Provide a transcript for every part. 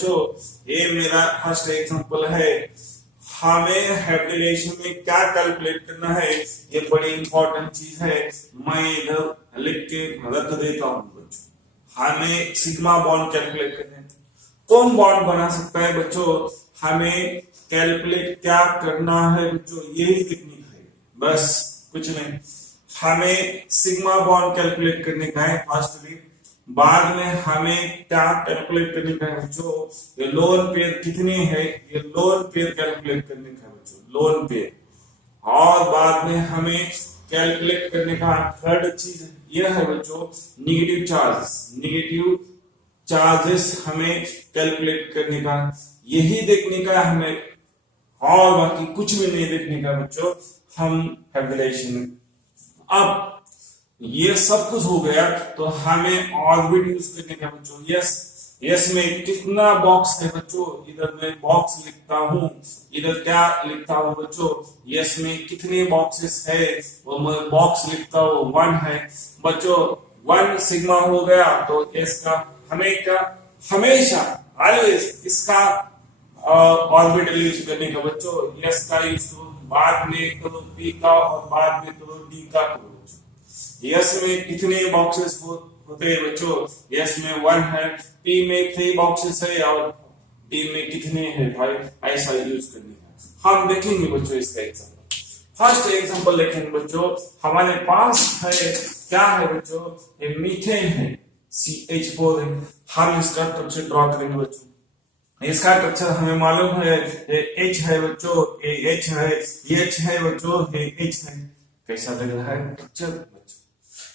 बच्चों, ये मेरा फर्स्ट एग्जांपल है। हमें हाइब्रिडेशन में क्या कैलकुलेट करना है, ये बड़ी इंपॉर्टेंट चीज है। मैं इधर लिख के रख देता हूं बच्चों। हमें सिग्मा बॉन्ड कैलकुलेट करना है। कौन बॉन्ड बना सकता है बच्चों, हमें कैलकुलेट क्या करना है बच्चों, यही लिखनी है बस, कुछ नहीं। हमें सिग्मा बॉन्ड कैलकुलेट करने का है फर्स्टली। बाद में हमें क्या कैलकुलेट करने का है बच्चों, ये लोन पेयर कितने हैं, ये लोन पेयर कैलकुलेट करने का है बच्चों, लोन पेयर। और बाद में हमें कैलकुलेट करने का थर्ड चीज यह है बच्चों, निगेटिव चार्जेस। निगेटिव चार्जेस हमें कैलकुलेट करने का, यही देखने का हमें, और बाकी कुछ भी नहीं देखने का बच्चों हम हाइब्रिडेशन में। अब ये सब कुछ हो गया तो हमें ऑर्बिट यूज करने का बच्चों। यस, यस में कितना बॉक्स है बच्चों, इधर मैं बॉक्स लिखता हूं, इधर क्या लिखता हूं बच्चों, यस में कितने बॉक्सेस है वो मैं बॉक्स लिखता हूं, 1 है बच्चों। 1 सिग्मा हो गया तो यस का हमें क्या, हमेशा ऑलवेज इसका ऑर्बिटल यूज करने का बच्चों। यस का यूज करो, बाद में करो पी का, और बाद में करो डी का करो। यस में कितने बॉक्सेस होते हैं बच्चों, यस में 1 है, पी में 3 बॉक्सेस है, और डी में कितने हैं भाई, ऐसा यूज करने का हम देखेंगे बच्चों इसका एग्जांपल। फर्स्ट एग्जांपल देखेंगे बच्चों, हमारे पास है क्या है बच्चों, ये मीथेन है, CH4 है। हम इसका स्ट्रक्चर ड्रॉ करेंगे बच्चों। इसका स्ट्रक्चर हमें मालूम है, ये H है बच्चों, ये H है, ये H है बच्चों, ये H है। कैसा लग रहा है स्ट्रक्चर बच्चों,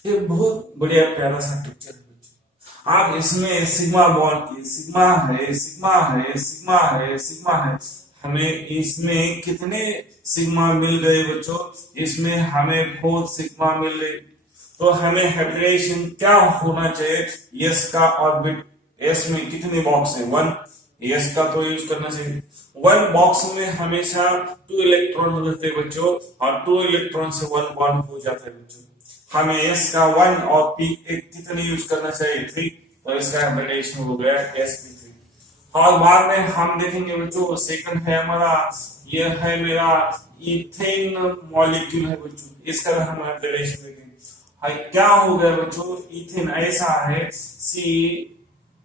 ये बहुत बढ़िया प्यारा सा स्ट्रक्चर है बच्चों। आप इसमें सिग्मा बॉन्ड की सिग्मा है, सिग्मा है, सिग्मा है, सिग्मा है, हमें इसमें कितने सिग्मा मिल गए बच्चों, इसमें हमें 4 सिग्मा मिल गए। तो हमें हाइब्रिडेशन क्या होना चाहिए, यस का ऑर्बिट, एस में कितने बॉक्स है, 1, यस का तो यूज करना चाहिए। 1 बॉक्स में हमेशा 2 इलेक्ट्रॉन होते हैं बच्चों, और 2 इलेक्ट्रॉन से 1 बॉन्ड हो जाता है बच्चों। हमें एस का 1 और पी कितने यूज करना चाहिए, 3, तो इसका हाइब्रिडेशन हो गया sp3। और बाद में हम देखेंगे बच्चों, सेकंड है हमारा, ये है मेरा इथेन मॉलिक्यूल है बच्चों, इसका हम हाइब्रिडेशन देखेंगे। क्या हो गया बच्चों, इथेन ऐसा है, सी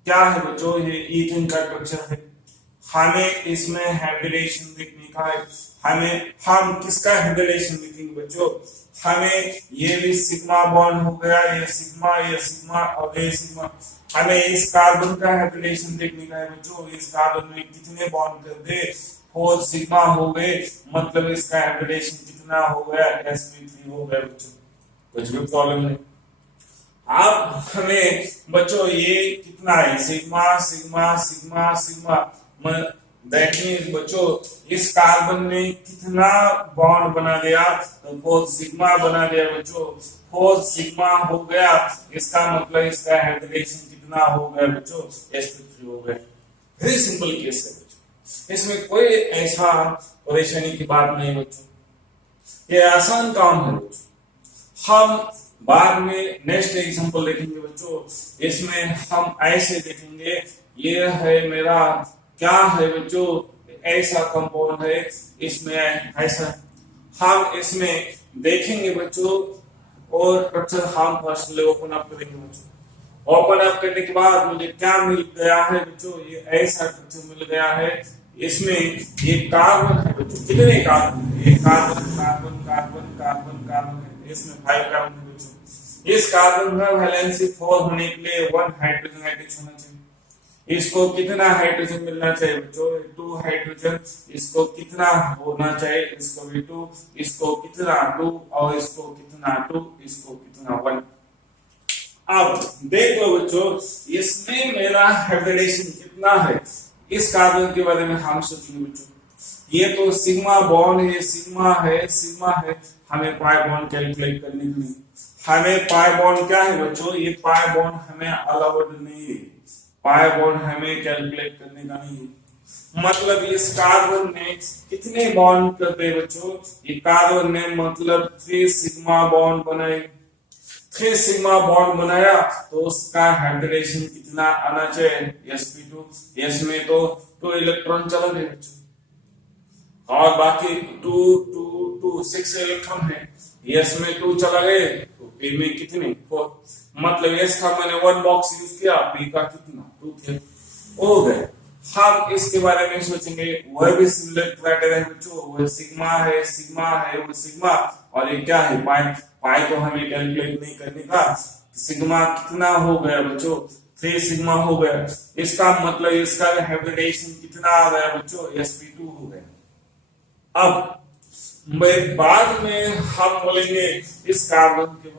क्या है बच्चों, ये इथेन का स्ट्रक्चर है। हमें इसमें हाइब्रिडेशन देखने का है। हम किसका हाइब्रिडेशन देखेंगे बच्चों, हमें ये भी सिग्मा बॉन्ड हो गया, ये सिग्मा और ये सिग्मा। हमें इस कार्बन का हाइब्रिडेशन देखने का है बच्चों। इस कार्बन में कितने बॉन्ड कर दे, 4 सिग्मा हो गए, मतलब इसका हाइब्रिडेशन कितना हो गया, sp3 हो गया बच्चों। कुछ भी प्रॉब्लम नहीं। अब हमें बच्चों ये कितना है, sigma sigma sigma sigma, that means बच्चों इस कार्बन ने कितना बॉन्ड बना दिया, तो 4 सिग्मा बना दिया बच्चों। 4 सिग्मा हो गया, इसका मतलब इसका हाइब्रिडेशन कितना हो गया बच्चों, sp3 हो गया। वेरी सिंपल केस है बच्चों, इसमें कोई ऐसा परेशानी की बात नहीं बच्चों, ये आसान काम है बच्चों। हम बाद में नेक्स्ट एग्जांपल देखेंगे बच्चों, इसमें हम ऐसे देखेंगे, ये है मेरा क्या है बच्चों, ऐसा कंपाउंड है, इसमें ऐसा हम इसमें देखेंगे बच्चों। और स्ट्रक्चर हम फर्स्ट ओपन अप करेंगे बच्चों। ओपन अप करने के बाद मुझे क्या मिल गया है बच्चों, ये ऐसा स्ट्रक्चर मिल गया है। इसमें ये कार्बन है बच्चों, कितने कार्बन, ये carbon carbon carbon carbon carbon है, इसमें 5 कार्बन है बच्चों। इस कार्बन का वैलेंसी 4 होने के लिए 1 हाइड्रोजन अटैच होना चाहिए। इसको कितना हाइड्रोजन मिलना चाहिए बच्चों, 2 हाइड्रोजन। इसको कितना होना चाहिए, इसको भी 2, इसको कितना 2, और इसको कितना 2, इसको कितना 1। अब देख लो बच्चों, इसमें मेरा हाइब्रिडेशन कितना है, इस कार्बन के बारे में हम सोचेंगे बच्चों। ये तो सिग्मा बॉन्ड है, सिग्मा है, सिग्मा है, हमें पाई बॉन्ड कैलकुलेट करने के लिए हमें पाई बॉन्ड क्या है बच्चों, ये पाई बॉन्ड हमें अलाउड नहीं है, पाई बॉन्ड हमें कैलकुलेट करने का नहीं है। मतलब इस कार्बन ने कितने बॉन्ड करते हैं बच्चों, ये कार्बन ने मतलब 3 सिग्मा बॉन्ड बनाए। 3 सिग्मा बॉन्ड बनाया तो उसका हाइब्रिडेशन कितना आना चाहिए sp2। इसमें तो 2 इलेक्ट्रॉन चला गए बच्चों, और बाकी 2 2 2 6 इलेक्ट्रॉन है, इसमें 2 चला गए तो p में कितने 4, मतलब इसका मैंने 1 बॉक्स यूज किया, p का कितना 2 थे, हो गए। हम इसके बारे में सोचेंगे, वह भी सिमिलर क्राइटेरिया है बच्चों, वो सिग्मा है वो सिग्मा, और ये क्या है पाई। पाई तो हमें कैलकुलेट नहीं करने का, सिग्मा कितना हो गया बच्चों 3 सिग्मा हो गया, इसका मतलब इसका हाइब्रिडेशन कितना आ गया बच्चों sp2 हो गया। अब बाद में हम बोलेंगे इस कार्बन के,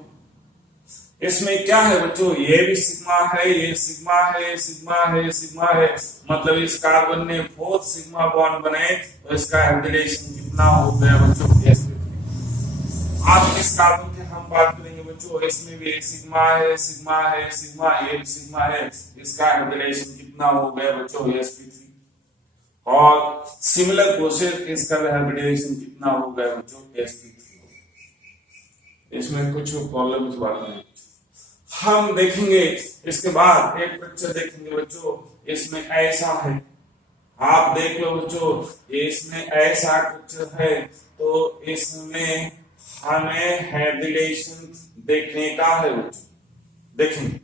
इसमें क्या है बच्चों, ये भी सिग्मा है, ये सिग्मा है, सिग्मा है, सिग्मा है, मतलब इस कार्बन ने 4 सिग्मा बॉन्ड बनाए तो इसका हाइब्रिडेशन कितना हो गया बच्चों sp3। आप इस कार्बन की हम बात करेंगे बच्चों, इसमें भी सिग्मा है, सिग्मा है, सिग्मा, ये भी सिग्मा है, इसका हाइब्रिडेशन कितना हो गया बच्चों sp3। और सिमिलर प्रोसेस इसका हाइब्रिडेशन कितना हो गया बच्चों sp3। इसमें कुछ प्रॉब्लम इस बात में हम देखेंगे। इसके बाद एक पिक्चर देखेंगे बच्चों, इसमें ऐसा है, आप देख लो बच्चों, इसमें ऐसा पिक्चर है, तो इसमें हमें हाइब्रिडेशन देखने का है बच्चों। देखेंगे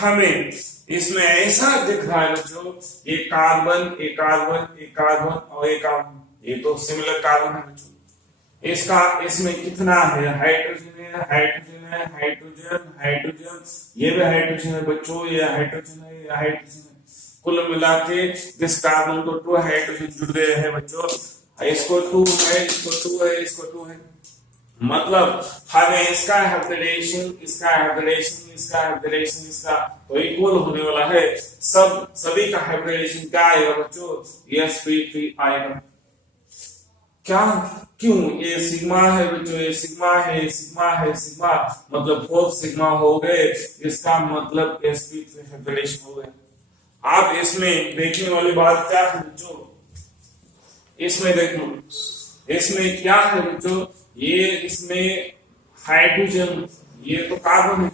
हमें इसमें ऐसा दिख रहा है बच्चों, ये कार्बन, एक कार्बन, एक कार्बन और एक कार्बन, ये तो सिमिलर कार्बन है बच्चों। इसका इसमें कितना है, हाइड्रोजन है, हाइड्रोजन है, हाइड्रोजन, हाइड्रोजन, ये भी हाइड्रोजन है बच्चों, ये हाइड्रोजन है, ये हाइड्रोजन है, कुल मिला के जिस कार्बन को 2 हाइड्रोजन जुड़ गए हैं बच्चों, इसको 2 है, इसको 2 है, इसको 2 है, मतलब हमें इसका हाइब्रिडेशन, इसका हाइब्रिडेशन, इसका हाइब्रिडेशन, इसका तो इक्वल होने वाला है, सभी का हाइब्रिडेशन क्या आएगा बच्चों sp3 आएगा। क्या, क्यों, ये सिग्मा है बच्चों, ये सिग्मा है, सिग्मा है, सिग्मा, मतलब 4 सिग्मा हो गए, इसका मतलब sp3 हाइब्रिडेशन हो गए। आप इसमें देखने वाली बात क्या है बच्चों, इसमें देखो, इसमें क्या है बच्चों, ये इसमें हाइड्रोजन, ये तो कार्बन है,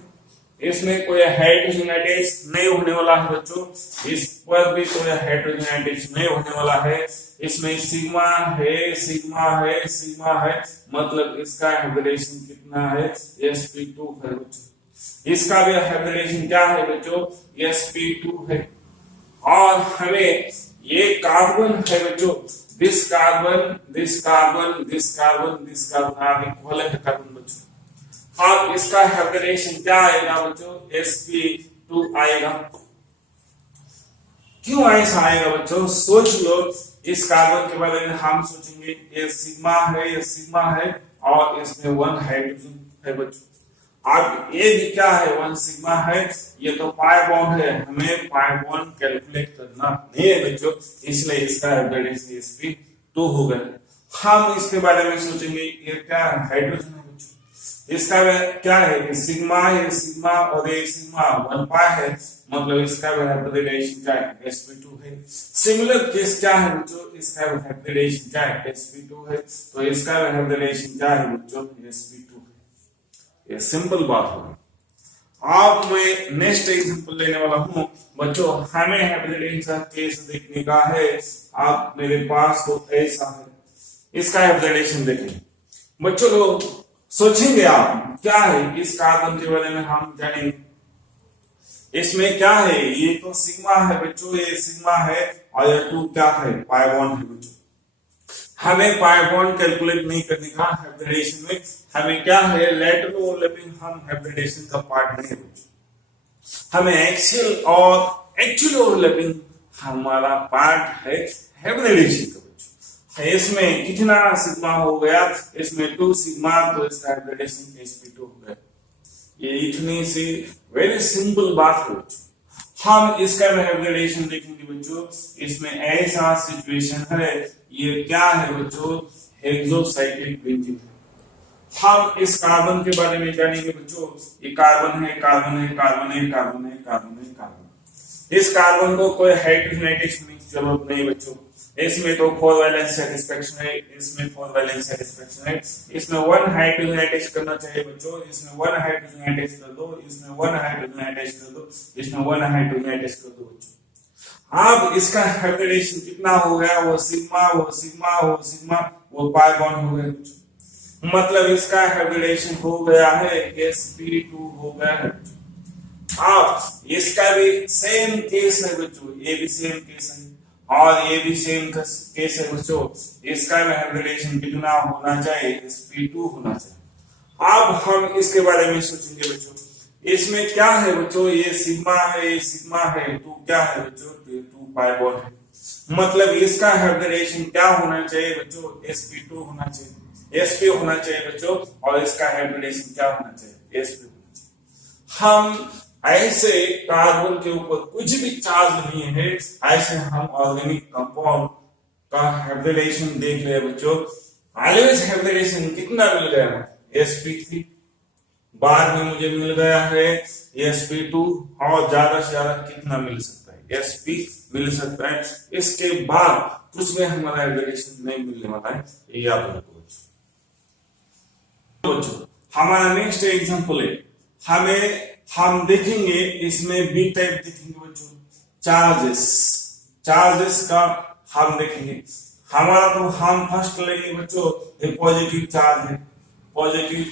इसमें कोई हाइड्रोजन अटैच नहीं होने वाला है बच्चों, इस पर भी कोई हाइड्रोजन अटैच नहीं होने वाला है, इसमें सिग्मा है, सिग्मा है, सिग्मा है, मतलब इसका हाइब्रिडेशन कितना है sp2 है बच्चों। इसका भी हाइब्रिडेशन क्या है बच्चों sp2 है। और हमें ये कार्बन है बच्चों, this carbon, this carbon, this carbon, this carbon are equal है कार्बन बच्चों। अब इसका हाइब्रिडेशन क्या आएगा बच्चों sp2 आएगा। क्यों ऐसा आएगा बच्चों, सोच लो, इस कार्बन के बारे में हम सोचेंगे, ये सिग्मा है, ये सिग्मा है, और इसमें 1 हाइड्रोजन है बच्चों। अब ये भी क्या है, 1 सिग्मा है, ये तो पाई बॉन्ड है, हमें पाई बॉन्ड कैलकुलेट करना नहीं है बच्चों, इसलिए इसका हाइब्रिडेशन sp2 हो गया। हम इसके बारे में सोचेंगे, ये क्या हाइड्रोजन है बच्चों, इसका क्या है, सिग्मा है, सिग्मा, और ये सिग्मा 1 पाई है, मतलब इसका हाइब्रिडेशन क्या है sp2 है। सिमिलर केस क्या है बच्चों, इसका हाइब्रिडेशन क्या है sp2 है, तो इसका हाइब्रिडेशन क्या है बच्चों sp2 है। ये सिंपल बात होगी। अब मैं नेक्स्ट एग्जांपल लेने वाला हूं बच्चों, हमें हाइब्रिडेशन का केस देखने का है। आप मेरे पास तो ऐसा है, इसका हाइब्रिडेशन देखें बच्चों, लोग सोचेंगे आप क्या है, इस कार्बन के बारे में हम जानेंगे। इसमें क्या है, ये तो सिग्मा है बच्चों, ये सिग्मा है, और ये 2 क्या है, पाई बॉन्ड है बच्चों। हमें पाई बॉन्ड कैलकुलेट नहीं करने का हाइब्रिडेशन में, हमें क्या है, लेटरल ओवरलैपिंग हम हाइब्रिडेशन का पार्ट नहीं है बच्चों, हमें एक्सियल और एक्चुअल ओवरलैपिंग हमारा पार्ट है हाइब्रिडेशन का बच्चों। इसमें कितना सिग्मा हो गया, इसमें 2 सिग्मा, तो इसका हाइब्रिडेशन sp2 हो गया। ये इतनी सी वेरी सिंपल बात है बच्चों। हम इसका हाइब्रिडेशन देखेंगे बच्चों, इसमें ऐसा सिचुएशन है, ये क्या है बच्चों, हेक्सोसाइक्लिक बेंजीन है। हम इस कार्बन के बारे में जानेंगे बच्चों, ये कार्बन है, कार्बन है, कार्बन है, कार्बन है, कार्बन है, कार्बन। इस कार्बन को कोई हाइड्रोजन अटैच होने की जरूरत नहीं बच्चों, इसमें तो 4 वैलेंस सेटिस्फेक्शन है, इसमें 4 वैलेंस सेटिस्फेक्शन है, इसमें 1 हाइड्रोजन अटैच करना चाहिए बच्चों, इसमें 1 हाइड्रोजन अटैच कर दो, इसमें 1 हाइड्रोजन अटैच कर दो, इसमें 1 हाइड्रोजन अटैच कर दो बच्चों। अब इसका हाइब्रिडेशन कितना हो गया, वो सिग्मा वो सिग्मा वो सिग्मा वो पाई बॉन्ड हो गया बच्चों। मतलब इसका हाइब्रिडेशन हो गया है sp2 हो गया है। अब इसका भी सेम केस है बच्चों, ये भी सेम केस है और ये भी सेम केस है बच्चों। इसका भी हाइब्रिडेशन कितना होना चाहिए, sp2 होना चाहिए। अब हम इसके बारे में सोचेंगे बच्चों, इसमें क्या है बच्चों, ये सिग्मा है, ये सिग्मा है, तो क्या है बच्चों, 2 पाई बॉन्ड है। मतलब इसका हाइब्रिडेशन क्या होना चाहिए बच्चों, sp2 होना चाहिए, sp होना चाहिए बच्चों, और इसका हाइब्रिडेशन क्या होना चाहिए, sp होना चाहिए। हम ऐसे कार्बन के ऊपर कुछ भी चार्ज नहीं है, ऐसे हम ऑर्गेनिक कंपाउंड का हाइब्रिडेशन देख रहे हैं बच्चों। ऑलवेज हाइब्रिडेशन कितना मिल गया है, sp3, बाद में मुझे मिल गया है sp2, और ज्यादा से ज्यादा कितना मिल सकता है, sp मिल सकता है। इसके बाद कुछ में हमारा हाइब्रिडेशन नहीं मिलने वाला है, ये याद रखो बच्चों। हमारा नेक्स्ट एग्जांपल है, हम देखेंगे इसमें बी टाइप देखेंगे बच्चों, चार्जेस का हम देखेंगे। हमारा तो हम फर्स्ट लेंगे बच्चों, ये पॉजिटिव चार्ज है, पॉजिटिव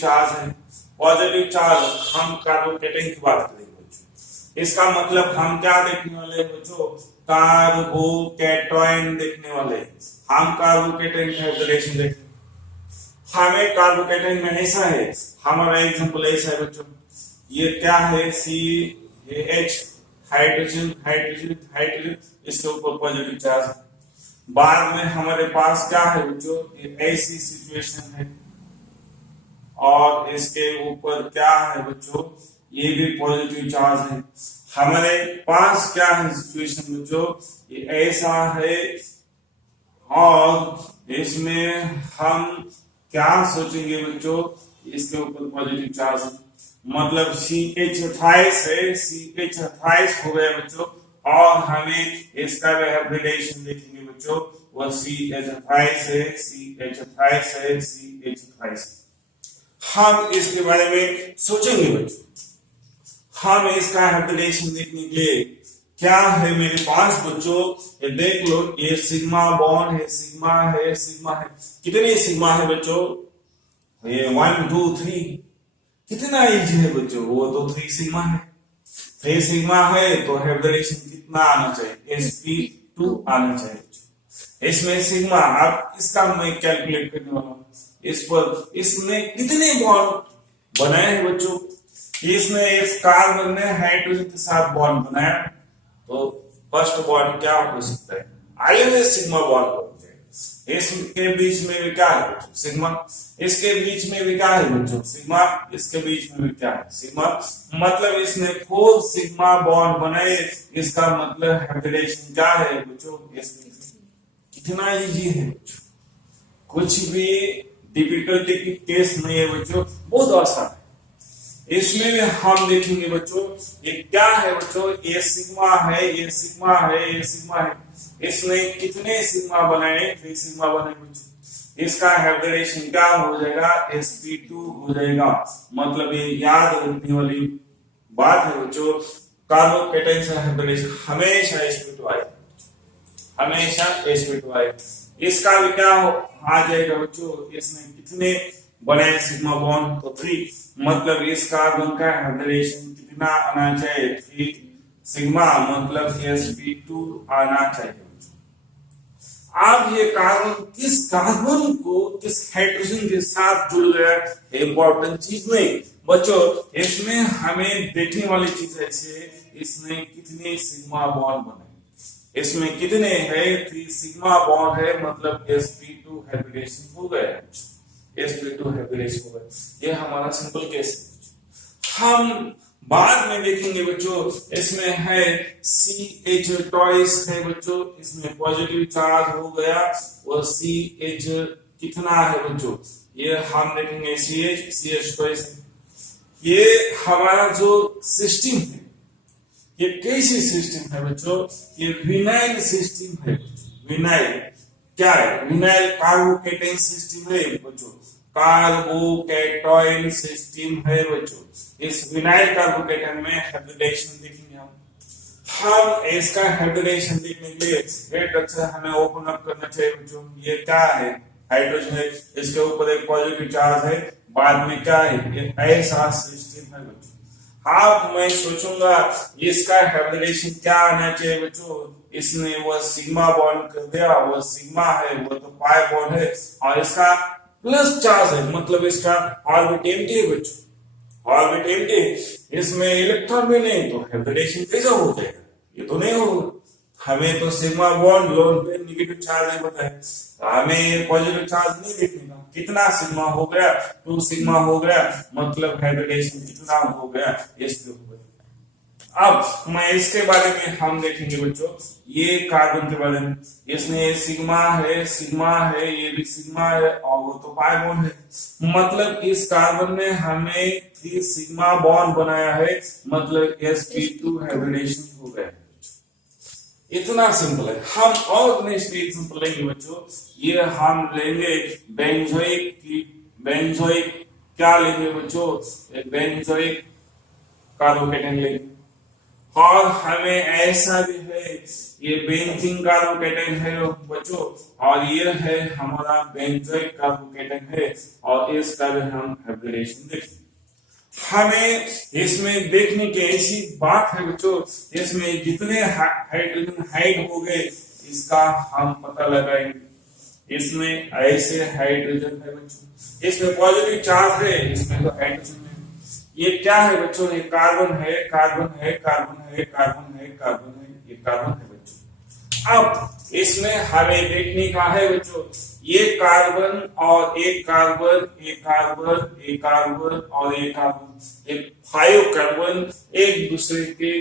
चार्ज हम कार्बोकेटाइन की बात करेंगे बच्चों। इसका मतलब हम क्या देखने वाले हैं बच्चों, कार्बोकेटाइन देखने वाले हैं। हम कार्बोकेटाइन का हाइब्रिडेशन देखेंगे। हमें कार्बोकेटाइन में ऐसा है, हमारा एग्जांपल ऐसा है बच्चों, ये क्या है, CH, हाइड्रोजन हाइड्रोजन हाइड्रोजन, इसके ऊपर पॉजिटिव चार्ज। बाद में हमारे पास क्या है बच्चों, ऐसी सिचुएशन है, और इसके ऊपर क्या है बच्चों, ये भी पॉजिटिव चार्ज है। हमारे पास क्या है सिचुएशन बच्चों, ये ऐसा है, और इसमें हम क्या सोचेंगे बच्चों, इसके ऊपर पॉजिटिव चार्ज है, मतलब CH28 है, CH28 हो गया बच्चों, और हमें इसका हाइब्रिडेशन देखेंगे बच्चों, वो CH28 है, CH28 है, CH28। हम इसके बारे में सोचेंगे बच्चों। हम इसका हाइब्रिडेशन देखने के लिए क्या है मेरे पास बच्चों, ये देख लो, ये सिग्मा बॉन्ड है, सिग्मा है, सिग्मा है। कितने सिग्मा है बच्चों, ये 1 2 3, कितना एज है बच्चों, वो तो 3 सिग्मा है। 3 सिग्मा है तो हाइब्रिडेशन कितना आना चाहिए, sp2 आना चाहिए। इसमें सिग्मा, अब इसका मैं कैलकुलेट करने वाला हूं, इस पर इसने कितने बॉन्ड बनाए हैं बच्चों। इसने इस कार्बन ने हाइड्रोजन के साथ बॉन्ड बनाया, तो फर्स्ट बॉन्ड क्या हो सकता है, आयन सिग्मा बॉन्ड हो जाए। इसके बीच में भी क्या है बच्चों, सिग्मा, इसके बीच में भी क्या है बच्चों, सिग्मा, इसके बीच में भी क्या है, सिग्मा। मतलब इसने 4 सिग्मा बॉन्ड बनाए, इसका मतलब हाइब्रिडेशन क्या है बच्चों, कितना इजी है बच्चों, कुछ भी डिफिकल्टी की केस नहीं है बच्चों, बहुत आसान है। इसमें भी हम देखेंगे बच्चों, ये क्या है बच्चों, ये सिग्मा है, ये सिग्मा है, ये सिग्मा है। इसने कितने सिग्मा बनाए, 3 सिग्मा बनाए बच्चों। इसका हाइब्रिडेशन क्या हो जाएगा, sp2 हो जाएगा। मतलब ये याद रखने वाली बात है बच्चों, कार्बोकेटाइन से हाइब्रिडेशन हमेशा sp2 आएगा, हमेशा sp2 आएगा। इसका भी क्या आ जाएगा बच्चों, इसने कितने बनाए सिग्मा बॉन्ड, तो 3। मतलब इस कार्बन का हाइब्रिडेशन कितना आना चाहिए, 3 सिग्मा, मतलब sp2 आना चाहिए। अब ये कार्बन किस हाइड्रोजन के साथ जुड़ गया, इंपॉर्टेंट चीज नहीं बच्चों। इसमें हमें देखने वाली चीज ऐसे, इसने कितने सिग्मा बॉन्ड बनाए, इसमें कितने है, 3 सिग्मा बॉन्ड है, मतलब sp2 हाइब्रिडेशन हो गया, sp2 हाइब्रिडेशन हो गया। ये हमारा सिंपल केस है। हम बाद में देखेंगे बच्चों, इसमें है CH है बच्चों, इसमें पॉजिटिव चार्ज हो गया, और CH कितना है बच्चों, ये हम देखेंगे CH ये हमारा जो सिस्टम है, ये कैसी सिस्टम है बच्चों, ये विनाइल सिस्टम है, विनाइल क्या है? विनाइल कार्बोकेटाइन सिस्टम है बच्चों, कार्बोकेटाइन सिस्टम है बच्चों। इस विनाइल कार्बोकेटाइन में हाइब्रिडेशन देखेंगे हम इसका हाइब्रिडेशन देखने के लिए रेड अच्छा हमें ओपन अप करना चाहिए बच्चों। ये क्या है? हाइड्रोजन है, इसके ऊपर एक पॉजिटिव चार्ज है, बाद में क्या है? ये ऐसा सिस्टम है बच्चों। अब मैं सोचूंगा इसका हाइब्रिडेशन क्या आना चाहिए बच्चों। इसने वो सिग्मा बॉन्ड कर दिया, वो सिग्मा है, वो तो पाई बॉन्ड है, और इसका प्लस चार्ज है, मतलब इसका ऑर्बिट एम्प्टी है बच्चों, ऑर्बिट एम्प्टी, इसमें इलेक्ट्रॉन भी नहीं, तो हाइब्रिडेशन कैसे हो जाएगा? ये तो नहीं होगा। हमें तो सिग्मा बॉन्ड लोन पे नेगेटिव चार्ज है बताए, हमें पॉजिटिव चार्ज नहीं देखने का। कितना सिग्मा हो गया? 2 सिग्मा हो गया, मतलब हाइब्रिडेशन कितना हो गया? इसके ऊपर। अब मैं इसके बारे में हम देखेंगे बच्चों, ये कार्बन के बारे में। इसमें ये सिग्मा है, ये भी सिग्मा है, और वो तो पाई बॉन्ड है, मतलब इस कार्बन में हमें 3 सिग्मा बॉन्ड बनाया है, मतलब sp2 हाइब्रिडेशन हो गया है। इतना सिंपल है। हम और नेक्स्ट एग्जांपल लेंगे बच्चों, ये हम लेंगे बेंजोइक क्या लेंगे बच्चों? बेंजोइक कार्बोकेटाइन लेंगे, और हमें ऐसा भी है, ये बेंजीन कार्बोकेटाइन है बच्चों, और ये है हमारा बेंजोइक कार्बोकेटाइन है, और इसका भी हम हाइब्रिडेशन देखेंगे। हमें इसमें देखने की ऐसी बात है बच्चों, इसमें जितने हाइड्रोजन हाइड हो गए इसका हम पता लगाएंगे। इसमें ऐसे हाइड्रोजन है बच्चों, इसमें पॉजिटिव चार्ज है, इसमें तो हाइड्रोजन है। ये क्या है बच्चों? ये कार्बन है, कार्बन है, कार्बन है, कार्बन है, कार्बन है, ये कार्बन है बच्चों। अब इसमें हमें देखने का है बच्चों, ये कार्बन और एक कार्बन, एक कार्बन, एक कार्बन और एक कार्बन, एक 5 कार्बन एक दूसरे के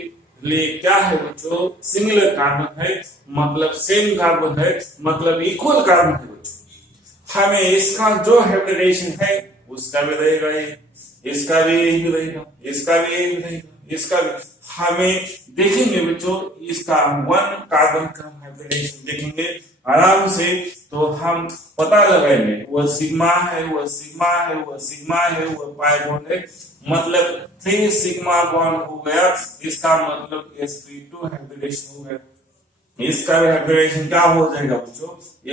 लिए क्या है बच्चों? सिमिलर कार्बन है, मतलब सेम कार्बन है, मतलब इक्वल कार्बन है बच्चों। हमें इसका जो हाइब्रिडेशन है उसका भी रहेगा, ये इसका भी यही रहेगा, इसका भी यही रहेगा, इसका भी। हमें देखेंगे बच्चों, इसका 1 कार्बन का हाइब्रिडेशन देखेंगे आराम से, तो हम पता लगाएंगे वो सिग्मा है, वो सिग्मा है, वो सिग्मा है, वो पाई बॉन्ड है, मतलब 3 सिग्मा बॉन्ड हो गया, इसका मतलब sp2 हाइब्रिडेशन हो गया। इसका भी हाइब्रिडेशन क्या हो जाएगा बच्चों?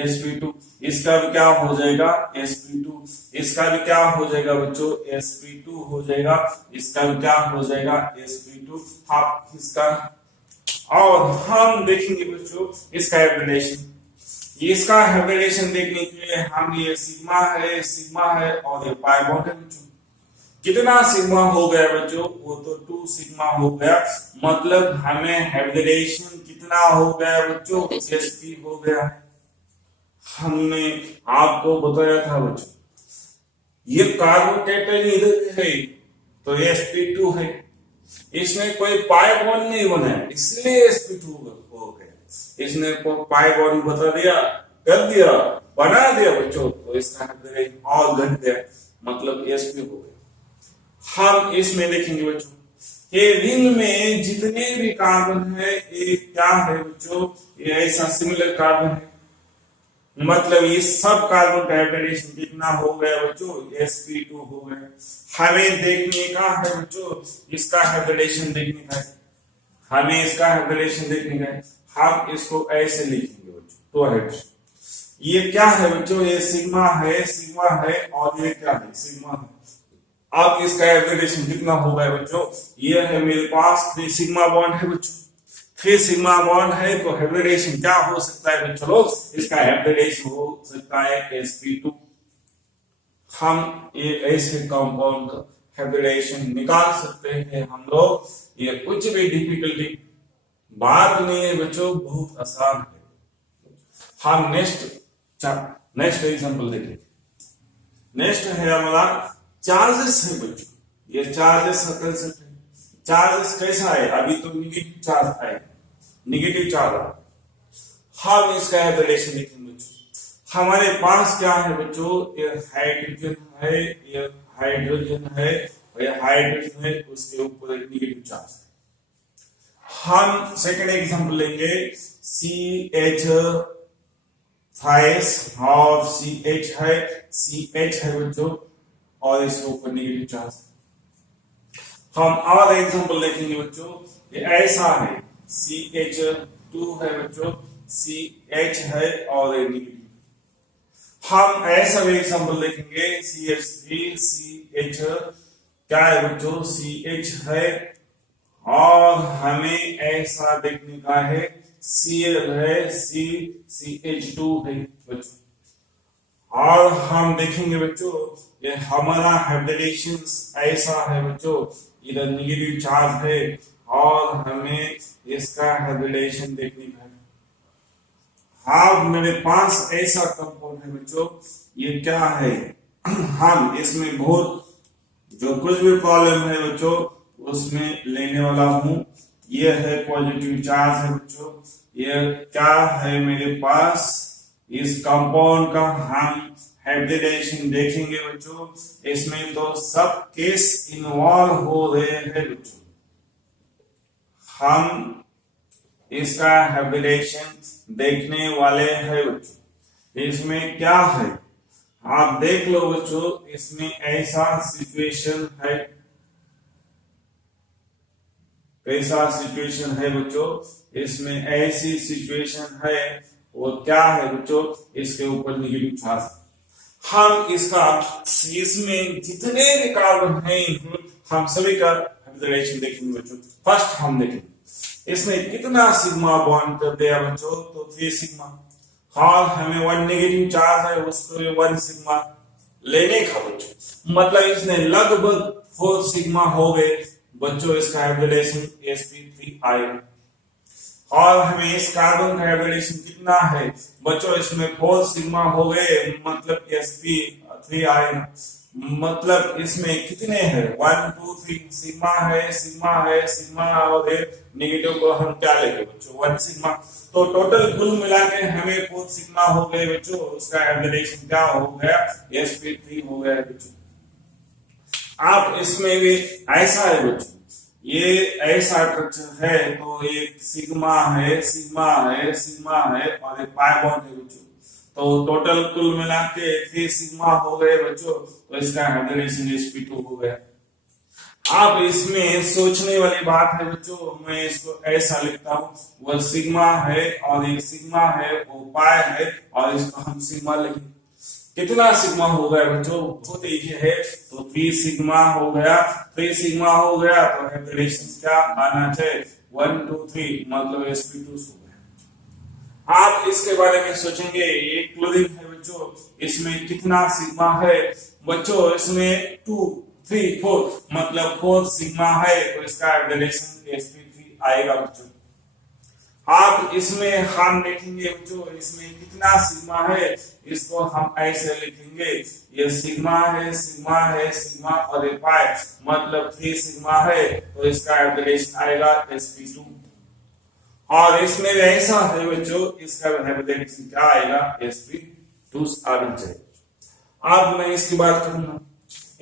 sp2। इसका भी क्या हो जाएगा? sp2। इसका भी क्या हो जाएगा बच्चों? sp2 हो जाएगा। इसका भी क्या हो जाएगा? sp2। आप इसका, और हम देखेंगे बच्चों इसका हाइब्रिडेशन। इसका हाइब्रिडेशन देखने के लिए हम, ये सिग्मा है और ये पाई बॉन्ड है बच्चों। कितना सिग्मा हो गया बच्चों? वो तो 2 सिग्मा हो गया, मतलब हमें हाइब्रिडेशन कितना हो गया बच्चों? sp हो गया। हमने आपको बताया था बच्चों, ये कार्बोकेटाइन इधर है तो sp2 है, इसमें कोई पाई बॉन्ड नहीं बना है, इसलिए sp2 हो गया। इसने पाई बॉन्ड बता दिया, कर दिया, बना दिया बच्चों, तो इसका हाइब्रिडेशन और घट गया, मतलब sp हो गया। हम इसमें देखेंगे बच्चों, ये रिंग में जितने भी कार्बन है, ये क्या है बच्चों? ये ऐसा सिमिलर कार्बन है, मतलब ये सब कार्बन का हाइब्रिडेशन कितना हो गया बच्चों? sp2 हो गया। हमें देखने का है बच्चों, इसका हाइब्रिडेशन देखने का है, हमें इसका हाइब्रिडेशन देखने का है। हम इसको ऐसे लिखेंगे बच्चों, तो हाइड्रोजन, ये क्या है बच्चों? ये सिग्मा है, और ये क्या है? सिग्मा है। अब इसका हाइब्रिडेशन कितना हो गया बच्चों? ये है मेरे पास 3 सिग्मा बॉन्ड है बच्चों, 3 सिग्मा बॉन्ड है, तो हाइब्रिडेशन क्या हो सकता है बच्चों? इसका हाइब्रिडेशन हो सकता है sp2। हम ये ऐसे कंपाउंड का हाइब्रिडेशन निकाल सकते हैं हम लोग, ये कुछ भी डिफिकल्टी बात नहीं है बच्चों, बहुत आसान है। हम नेक्स्ट एग्जांपल देखेंगे। नेक्स्ट है हमारा चार्जेस है बच्चों, ये चार्जेस चार्जेस कैसा है? अभी तो निगेटिव चार्ज है, निगेटिव चार्ज। हम इसका हाइब्रिडेशन देखेंगे बच्चों। हमारे पास क्या है बच्चों? ये हाइड्रोजन है, ये हाइड्रोजन है, ये हाइड्रोजन है, उसके ऊपर एक निगेटिव चार्ज है। हम सेकंड एग्जांपल लेंगे, CH थाइस और CH है, CH है बच्चों, और इसके ऊपर नेगेटिव चार्ज। हम और एग्जांपल देखेंगे बच्चों, ये ऐसा है CH2 है बच्चों, CH है और नेगेटिव। हम ऐसा भी एग्जांपल देखेंगे CH3 CH, क्या है बच्चों, CH है, और हमें ऐसा देखने का है Cl है, CH2 है बच्चों। और हम देखेंगे बच्चों, ये हमारा हाइब्रिडेशन ऐसा है बच्चों, इधर नेगेटिव चार्ज है और हमें इसका हाइब्रिडेशन देखने का है। हाँ, मेरे पास ऐसा कंपाउंड है बच्चों, ये क्या है, हम इसमें बहुत जो कुछ भी प्रॉब्लम है बच्चों उसमें लेने वाला हूं। ये है पॉजिटिव चार्ज है बच्चों, ये क्या है मेरे पास, इस कंपाउंड का हम हाइब्रिडेशन देखेंगे बच्चों। इसमें तो सब केस इन्वॉल्व हो रहे हैं बच्चों। हम इसका हाइब्रिडेशन देखने वाले हैं बच्चों। इसमें क्या है आप देख लो बच्चों, इसमें ऐसा सिचुएशन है, कैसा सिचुएशन है बच्चों, इसमें ऐसी सिचुएशन है, वो क्या है बच्चों, इसके ऊपर नेगेटिव चार्ज। हम इसका इसमें जितने भी कार्बन हैं हम सभी का हाइब्रिडेशन देखेंगे बच्चों। फर्स्ट हम देखेंगे इसमें कितना सिग्मा बॉन्ड कर दिया बच्चों, तो 3 सिग्मा। हाँ, हमें 1 नेगेटिव चार्ज है, उसको 1 सिग्मा लेने का बच्चों, मतलब इसने लगभग 4 सिग्मा हो गए बच्चों। इसका हाइब्रिडेशन sp3 आएगा। और हमें इस कार्बन का हाइब्रिडेशन कितना है बच्चों, इसमें 4 सिग्मा हो गए, मतलब sp3 आएगा। मतलब इसमें कितने हैं, 1 2 3 सिग्मा है, सिग्मा है, सिग्मा, और नेगेटिव को हम क्या लेंगे बच्चों, 1 सिग्मा। तो टोटल कुल मिला के हमें 4 सिग्मा हो गए बच्चों। उसका हाइब्रिडेशन क्या हो गया, sp3 हो गया बच्चों। आप इसमें भी ऐसा है बच्चों, ये ऐसा स्ट्रक्चर है, तो एक सिग्मा है, सिग्मा है, सिग्मा है, और एक पाई बॉन्ड है बच्चों। तो टोटल कुल मिला के 3 सिग्मा हो गए बच्चों। तो इसका हाइब्रिडेशन sp2 हो गया। आप इसमें सोचने वाली बात है बच्चों, मैं इसको ऐसा लिखता हूं, वह सिग्मा है और एक सिग्मा है, वो पाई है, और इसको हम सिग्मा लिखेंगे। कितना सिग्मा हो गया बच्चों, बहुत इजी है, तो 3 सिग्मा हो गया। 3 सिग्मा हो गया तो हाइब्रिडेशन क्या आना चाहिए, 1 2 3, मतलब sp2 हो गया। आप इसके बारे में सोचेंगे, ये क्लोरीन है बच्चों, इसमें कितना सिग्मा है बच्चों, इसमें 2 3 4, मतलब 4 सिग्मा है, तो इसका हाइब्रिडेशन sp3 आएगा बच्चों। आप इसमें हम देखेंगे बच्चों, इसमें कितना सिग्मा है, इसको हम ऐसे लिखेंगे, ये सिग्मा है, सिग्मा है, सिग्मा, और एक पाई, मतलब 3 सिग्मा है, तो इसका हाइब्रिडेशन आएगा sp2। और इसमें ऐसा है बच्चों, इसका हाइब्रिडेशन क्या आएगा, sp2 आना चाहिए। अब मैं इसकी बात करूंगा,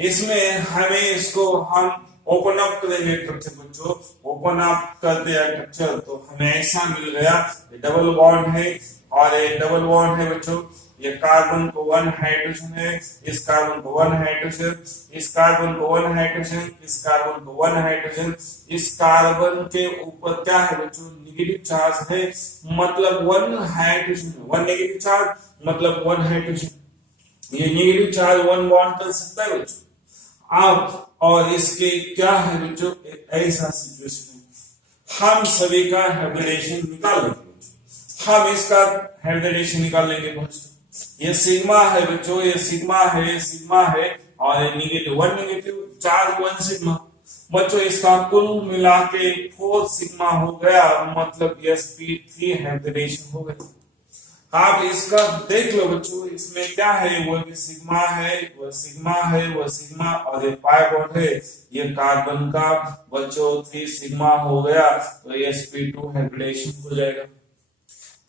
इसमें हमें इसको हम ओपन अप करेंगे स्ट्रक्चर बच्चों। ओपन अप कर दिया स्ट्रक्चर तो हमें ऐसा मिल गया, डबल बॉन्ड है, और ये डबल बॉन्ड है बच्चों। ये कार्बन को 1 हाइड्रोजन है, इस कार्बन को 1 हाइड्रोजन, इस कार्बन को 1 हाइड्रोजन, इस कार्बन को 1 हाइड्रोजन। इस कार्बन के ऊपर क्या है बच्चों, नेगेटिव चार्ज है, मतलब 1 हाइड्रोजन, 1 नेगेटिव चार्ज, मतलब 1 हाइड्रोजन। ये नेगेटिव चार्ज 1 बॉन्ड कर सकता है बच्चों। आप और इसके क्या है बच्चों, ऐसा सिचुएशन है, हम सभी का हाइब्रिडेशन निकाल लेंगे। हम इसका हाइब्रिडेशन निकाल लेंगे फर्स्ट। ये सिग्मा है बच्चों, ये सिग्मा है, सिग्मा है, और नेगेटिव 1 नेगेटिव चार्ज 1 सिग्मा बच्चों। इसका कुल मिला के 4 सिग्मा हो गया, मतलब sp3 हाइब्रिडेशन हो गया। आप इसका देख लो बच्चों, इसमें क्या है, वो भी सिग्मा है, वो सिग्मा है, वो सिग्मा, और एक पाई बॉन्ड है, ये कार्बन का बच्चों 3 सिग्मा हो गया, तो sp2 हाइब्रिडेशन हो जाएगा।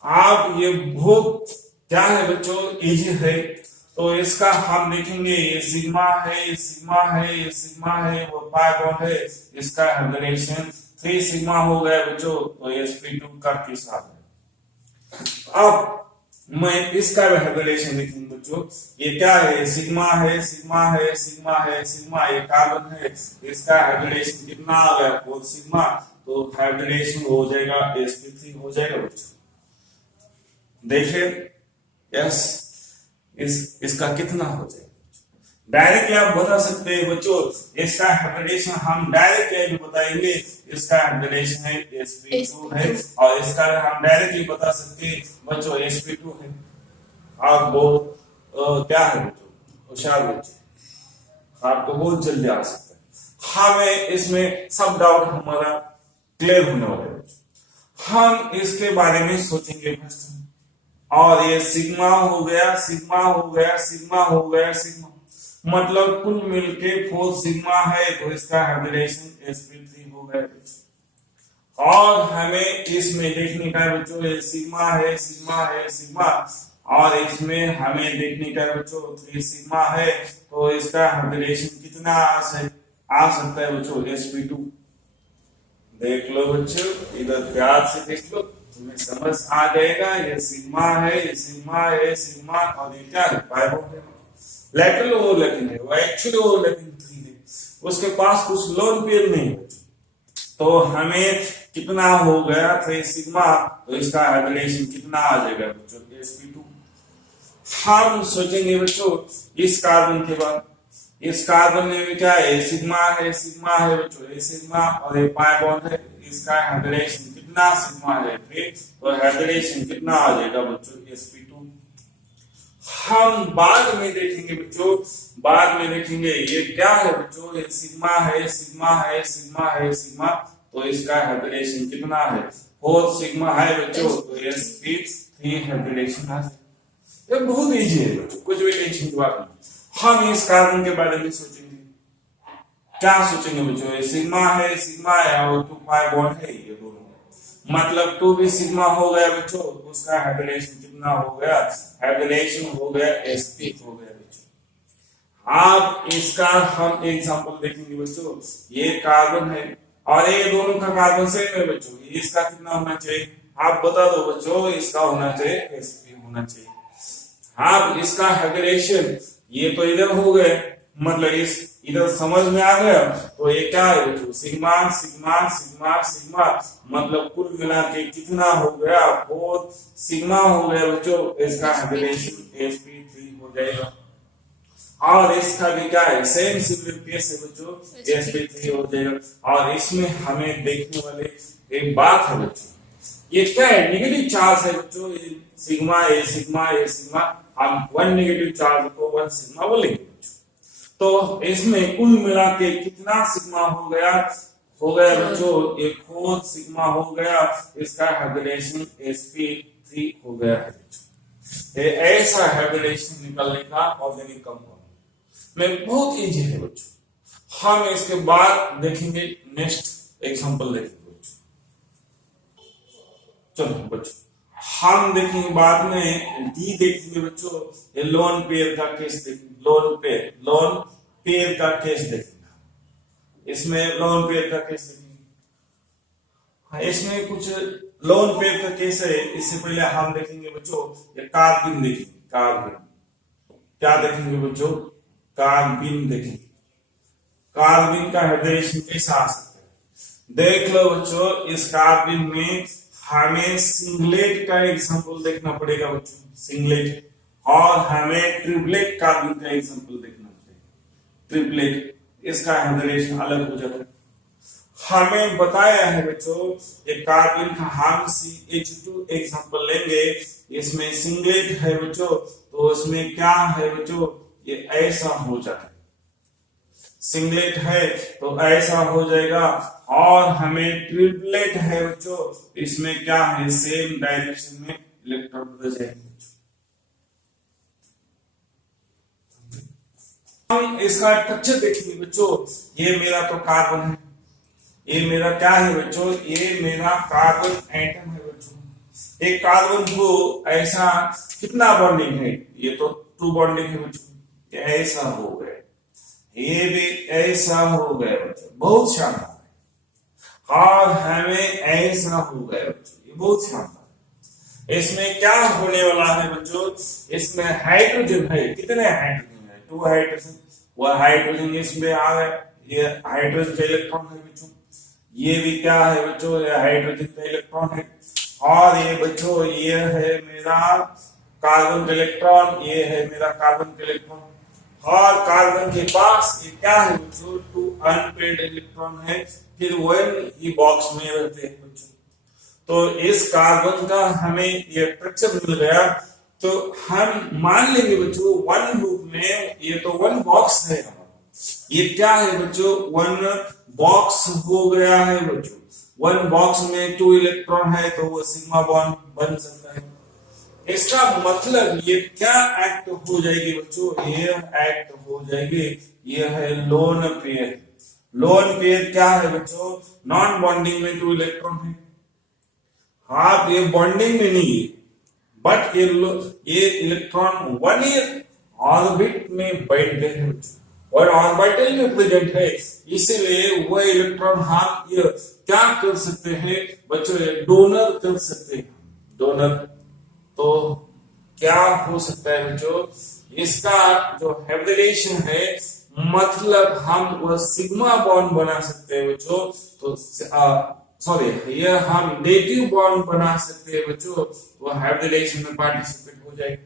आप ये बहुत क्या है बच्चों, इजी है। तो इसका हम देखेंगे, ये सिग्मा है, ये सिग्मा है, ये सिग्मा है, वो पाई बॉन्ड है, इसका हाइब्रिडेशन 3 सिग्मा हो गया बच्चों, तो sp2 का केस आ गया। अब मैं इसका भी हाइब्रिडेशन लिखूंगा बच्चों। ये क्या है, सिग्मा है, सिग्मा है, सिग्मा है, सिग्मा, ये कार्बन है, इसका हाइब्रिडेशन कितना आ गया, 4 सिग्मा, तो हाइब्रिडेशन हो जाएगा sp3 हो जाएगा बच्चों। देखिए यस, इसका कितना हो जाएगा, डायरेक्टली आप बता सकते हैं बच्चों। इसका हाइब्रिडेशन हम डायरेक्टली बताएंगे, इसका हाइब्रिडेशन है sp2 है, और इसका हम डायरेक्टली बता सकते हैं बच्चों sp2 है। आप बहुत क्या है बच्चों, होशियार बच्चे, आपको बहुत जल्दी आ सकता है। हमें इसमें सब डाउट हमारा क्लियर होने वाला है। हम इसके बारे में सोचेंगे फर्स्ट, और ये सिग्मा हो गया, सिग्मा हो गया, सिग्मा हो गया, सिग्मा, मतलब कुल मिलके 4 सिग्मा है, तो इसका हाइब्रिडेशन sp3 हो गया। और हमें इसमें देखने का बच्चों, ये सिग्मा है, सिग्मा है, सिग्मा, और इसमें हमें देखने का बच्चों 3 सिग्मा है, तो इसका हाइब्रिडेशन कितना आ सकता है बच्चों, sp2। देख लो बच्चों, इधर प्यार से देख लो, तुम्हें समझ आ जाएगा। ये सिग्मा है, ये सिग्मा है, सिग्मा, और ये क्या है, पाई बॉन्ड है, लैटरल ओवरलैपिंग है, वो एक्चुअली ओवरलैपिंग 3 है, उसके पास कुछ लोन पेयर नहीं है। तो हमें कितना हो गया 3 सिग्मा, तो इसका हाइब्रिडेशन कितना आ जाएगा बच्चों, sp2। हम सोचेंगे बच्चों इस कार्बन के बाद, इस कार्बन में भी क्या है, सिग्मा है, सिग्मा है बच्चों, ये सिग्मा, और ये पाई बॉन्ड है, इसका हाइब्रिडेशन कितना सिग्मा है 3, तो हाइब्रिडेशन कितना आ जाएगा बच्चों, sp2। हम बाद में देखेंगे बच्चों, बाद में देखेंगे ये क्या है बच्चों, ये सिग्मा है, सिग्मा है, सिग्मा है, सिग्मा, तो इसका हाइब्रिडेशन कितना है, 4 सिग्मा है बच्चों, तो sp3 हाइब्रिडेशन आ जाएगा। ये बहुत इजी है बच्चों, कुछ भी टेंशन की बात नहीं। हम इस कार्बन के बारे में सोचेंगे, क्या सोचेंगे बच्चों, ये सिग्मा है, सिग्मा है, और 2 पाई बॉन्ड है, ये दोनों, मतलब 2 भी सिग्मा हो गया बच्चों, उसका हाइब्रिडेशन कितना हो गया, हाइब्रिडेशन हो गया sp हो गया बच्चों। आप इसका हम एग्जांपल देखेंगे बच्चों, ये कार्बन है, और ये दोनों का कार्बन सेम है बच्चों, इसका कितना होना चाहिए, आप बता दो बच्चों, इसका होना चाहिए sp होना चाहिए। आप इसका हाइब्रिडेशन, ये तो इधर हो गए, मतलब इस इधर समझ में आ गया, तो ये क्या है बच्चों, सिग्मा, सिग्मा, सिग्मा, सिग्मा, मतलब कुल मिला के कितना हो गया, 4 सिग्मा हो गया बच्चों, इसका हाइब्रिडेशन sp3 हो जाएगा। और इसका भी क्या है, सेम सिमिलर केस है बच्चों, sp3 हो जाएगा। और इसमें हमें देखने वाले एक बात है बच्चों, ये क्या है, नेगेटिव चार्ज है बच्चों, सिग्मा, ये सिग्मा, ये सिग्मा, हम 1 नेगेटिव चार्ज को 1 सिग्मा बोलेंगे। तो इसमें कुल मिला के कितना सिग्मा हो गया बच्चों, ये 4 सिग्मा हो गया, इसका हाइब्रिडेशन sp3 हो गया है बच्चों। ये ऐसा हाइब्रिडेशन निकलने का ऑर्गेनिक कंपाउंड में बहुत इजी है बच्चों। हम इसके बाद देखेंगे, नेक्स्ट एग्जांपल देखेंगे बच्चों। चलो बच्चों, हम देखेंगे बाद में डी देखेंगे बच्चों, ये लोन पेयर का केस देखेंगे, लोन पेयर का केस देखेंगे, इसमें लोन पेयर का केस देखेंगे। इसमें कुछ लोन पेयर का केस है, इससे पहले हम देखेंगे बच्चों, ये कार्बिन देखेंगे, कार्बिन क्या देखेंगे बच्चों, कार्बिन देखेंगे, कार्बिन का हाइब्रिडेशन कैसा आ सकता है, देख लो बच्चों। इस कार्बिन में हमें सिंगलेट का एग्जांपल देखना पड़ेगा बच्चों, सिंगलेट, और हमें ट्रिपलेट कार्बन का एग्जांपल देखना पड़ेगा, ट्रिपलेट, इसका हाइब्रिडेशन अलग हो जाता है। हमें बताया है बच्चों, एक कार्बन का हम CH2 एग्जांपल लेंगे, इसमें सिंगलेट है बच्चों, तो इसमें क्या है बच्चों, ये ऐसा हो जाता है, सिंगलेट है तो ऐसा हो जाएगा। और हमें ट्रिपलेट है बच्चों, इसमें क्या है, सेम डायरेक्शन में इलेक्ट्रॉन बदल जाएंगे। हम इसका स्ट्रक्चर देखेंगे बच्चों, ये मेरा तो कार्बन है, ये मेरा क्या है बच्चों, ये मेरा कार्बन एटम है बच्चों। एक कार्बन को ऐसा कितना बॉन्डिंग है, ये तो 2 बॉन्डिंग है बच्चों, ऐसा हो गया, ये भी ऐसा हो गया बच्चों, बहुत शानदार है। और हमें ऐसा हो गया बच्चों, ये बहुत शानदार। इसमें क्या होने वाला है बच्चों, इसमें हाइड्रोजन है, कितने हाइड्रोजन है, 2 हाइड्रोजन, वह हाइड्रोजन इसमें आ गए, ये हाइड्रोजन का इलेक्ट्रॉन है बच्चों, ये भी क्या है बच्चों, ये हाइड्रोजन का इलेक्ट्रॉन है, और ये बच्चों ये है मेरा कार्बन का इलेक्ट्रॉन, ये है मेरा कार्बन का इलेक्ट्रॉन, और कार्बन के पास ये क्या है बच्चों, 2 अनपेयर्ड इलेक्ट्रॉन है, फिर वन ही बॉक्स में रहते हैं बच्चों। तो इस कार्बन का हमें ये स्ट्रक्चर मिल गया, तो हम मान लेंगे बच्चों वन ग्रुप में, ये तो वन बॉक्स है, ये क्या है बच्चों, वन बॉक्स हो गया है बच्चों, वन बॉक्स में 2 इलेक्ट्रॉन है, तो वो सिग्मा बॉन्ड बन सकता है। इसका मतलब ये क्या एक्ट हो जाएगी बच्चों, ये एक्ट हो जाएगी, ये है लोन पेयर। लोन पेयर क्या है बच्चों, नॉन बॉन्डिंग में 2 इलेक्ट्रॉन है, हाँ ये बॉन्डिंग में नहीं है, बट ये इलेक्ट्रॉन वन ऑर्बिट में बैठ गए हैं और ऑर्बिटल में प्रेजेंट है, इसलिए वह इलेक्ट्रॉन हम ये क्या कर सकते हैं बच्चों, डोनर कर सकते हैं, डोनर। तो क्या हो सकता है बच्चों, इसका जो हाइब्रिडेशन है, मतलब हम वह सिग्मा बॉन्ड बना सकते हैं बच्चों, तो सॉरी ये हम नेगेटिव बॉन्ड बना सकते हैं बच्चों, वो हाइब्रिडेशन में पार्टिसिपेट हो जाएगा,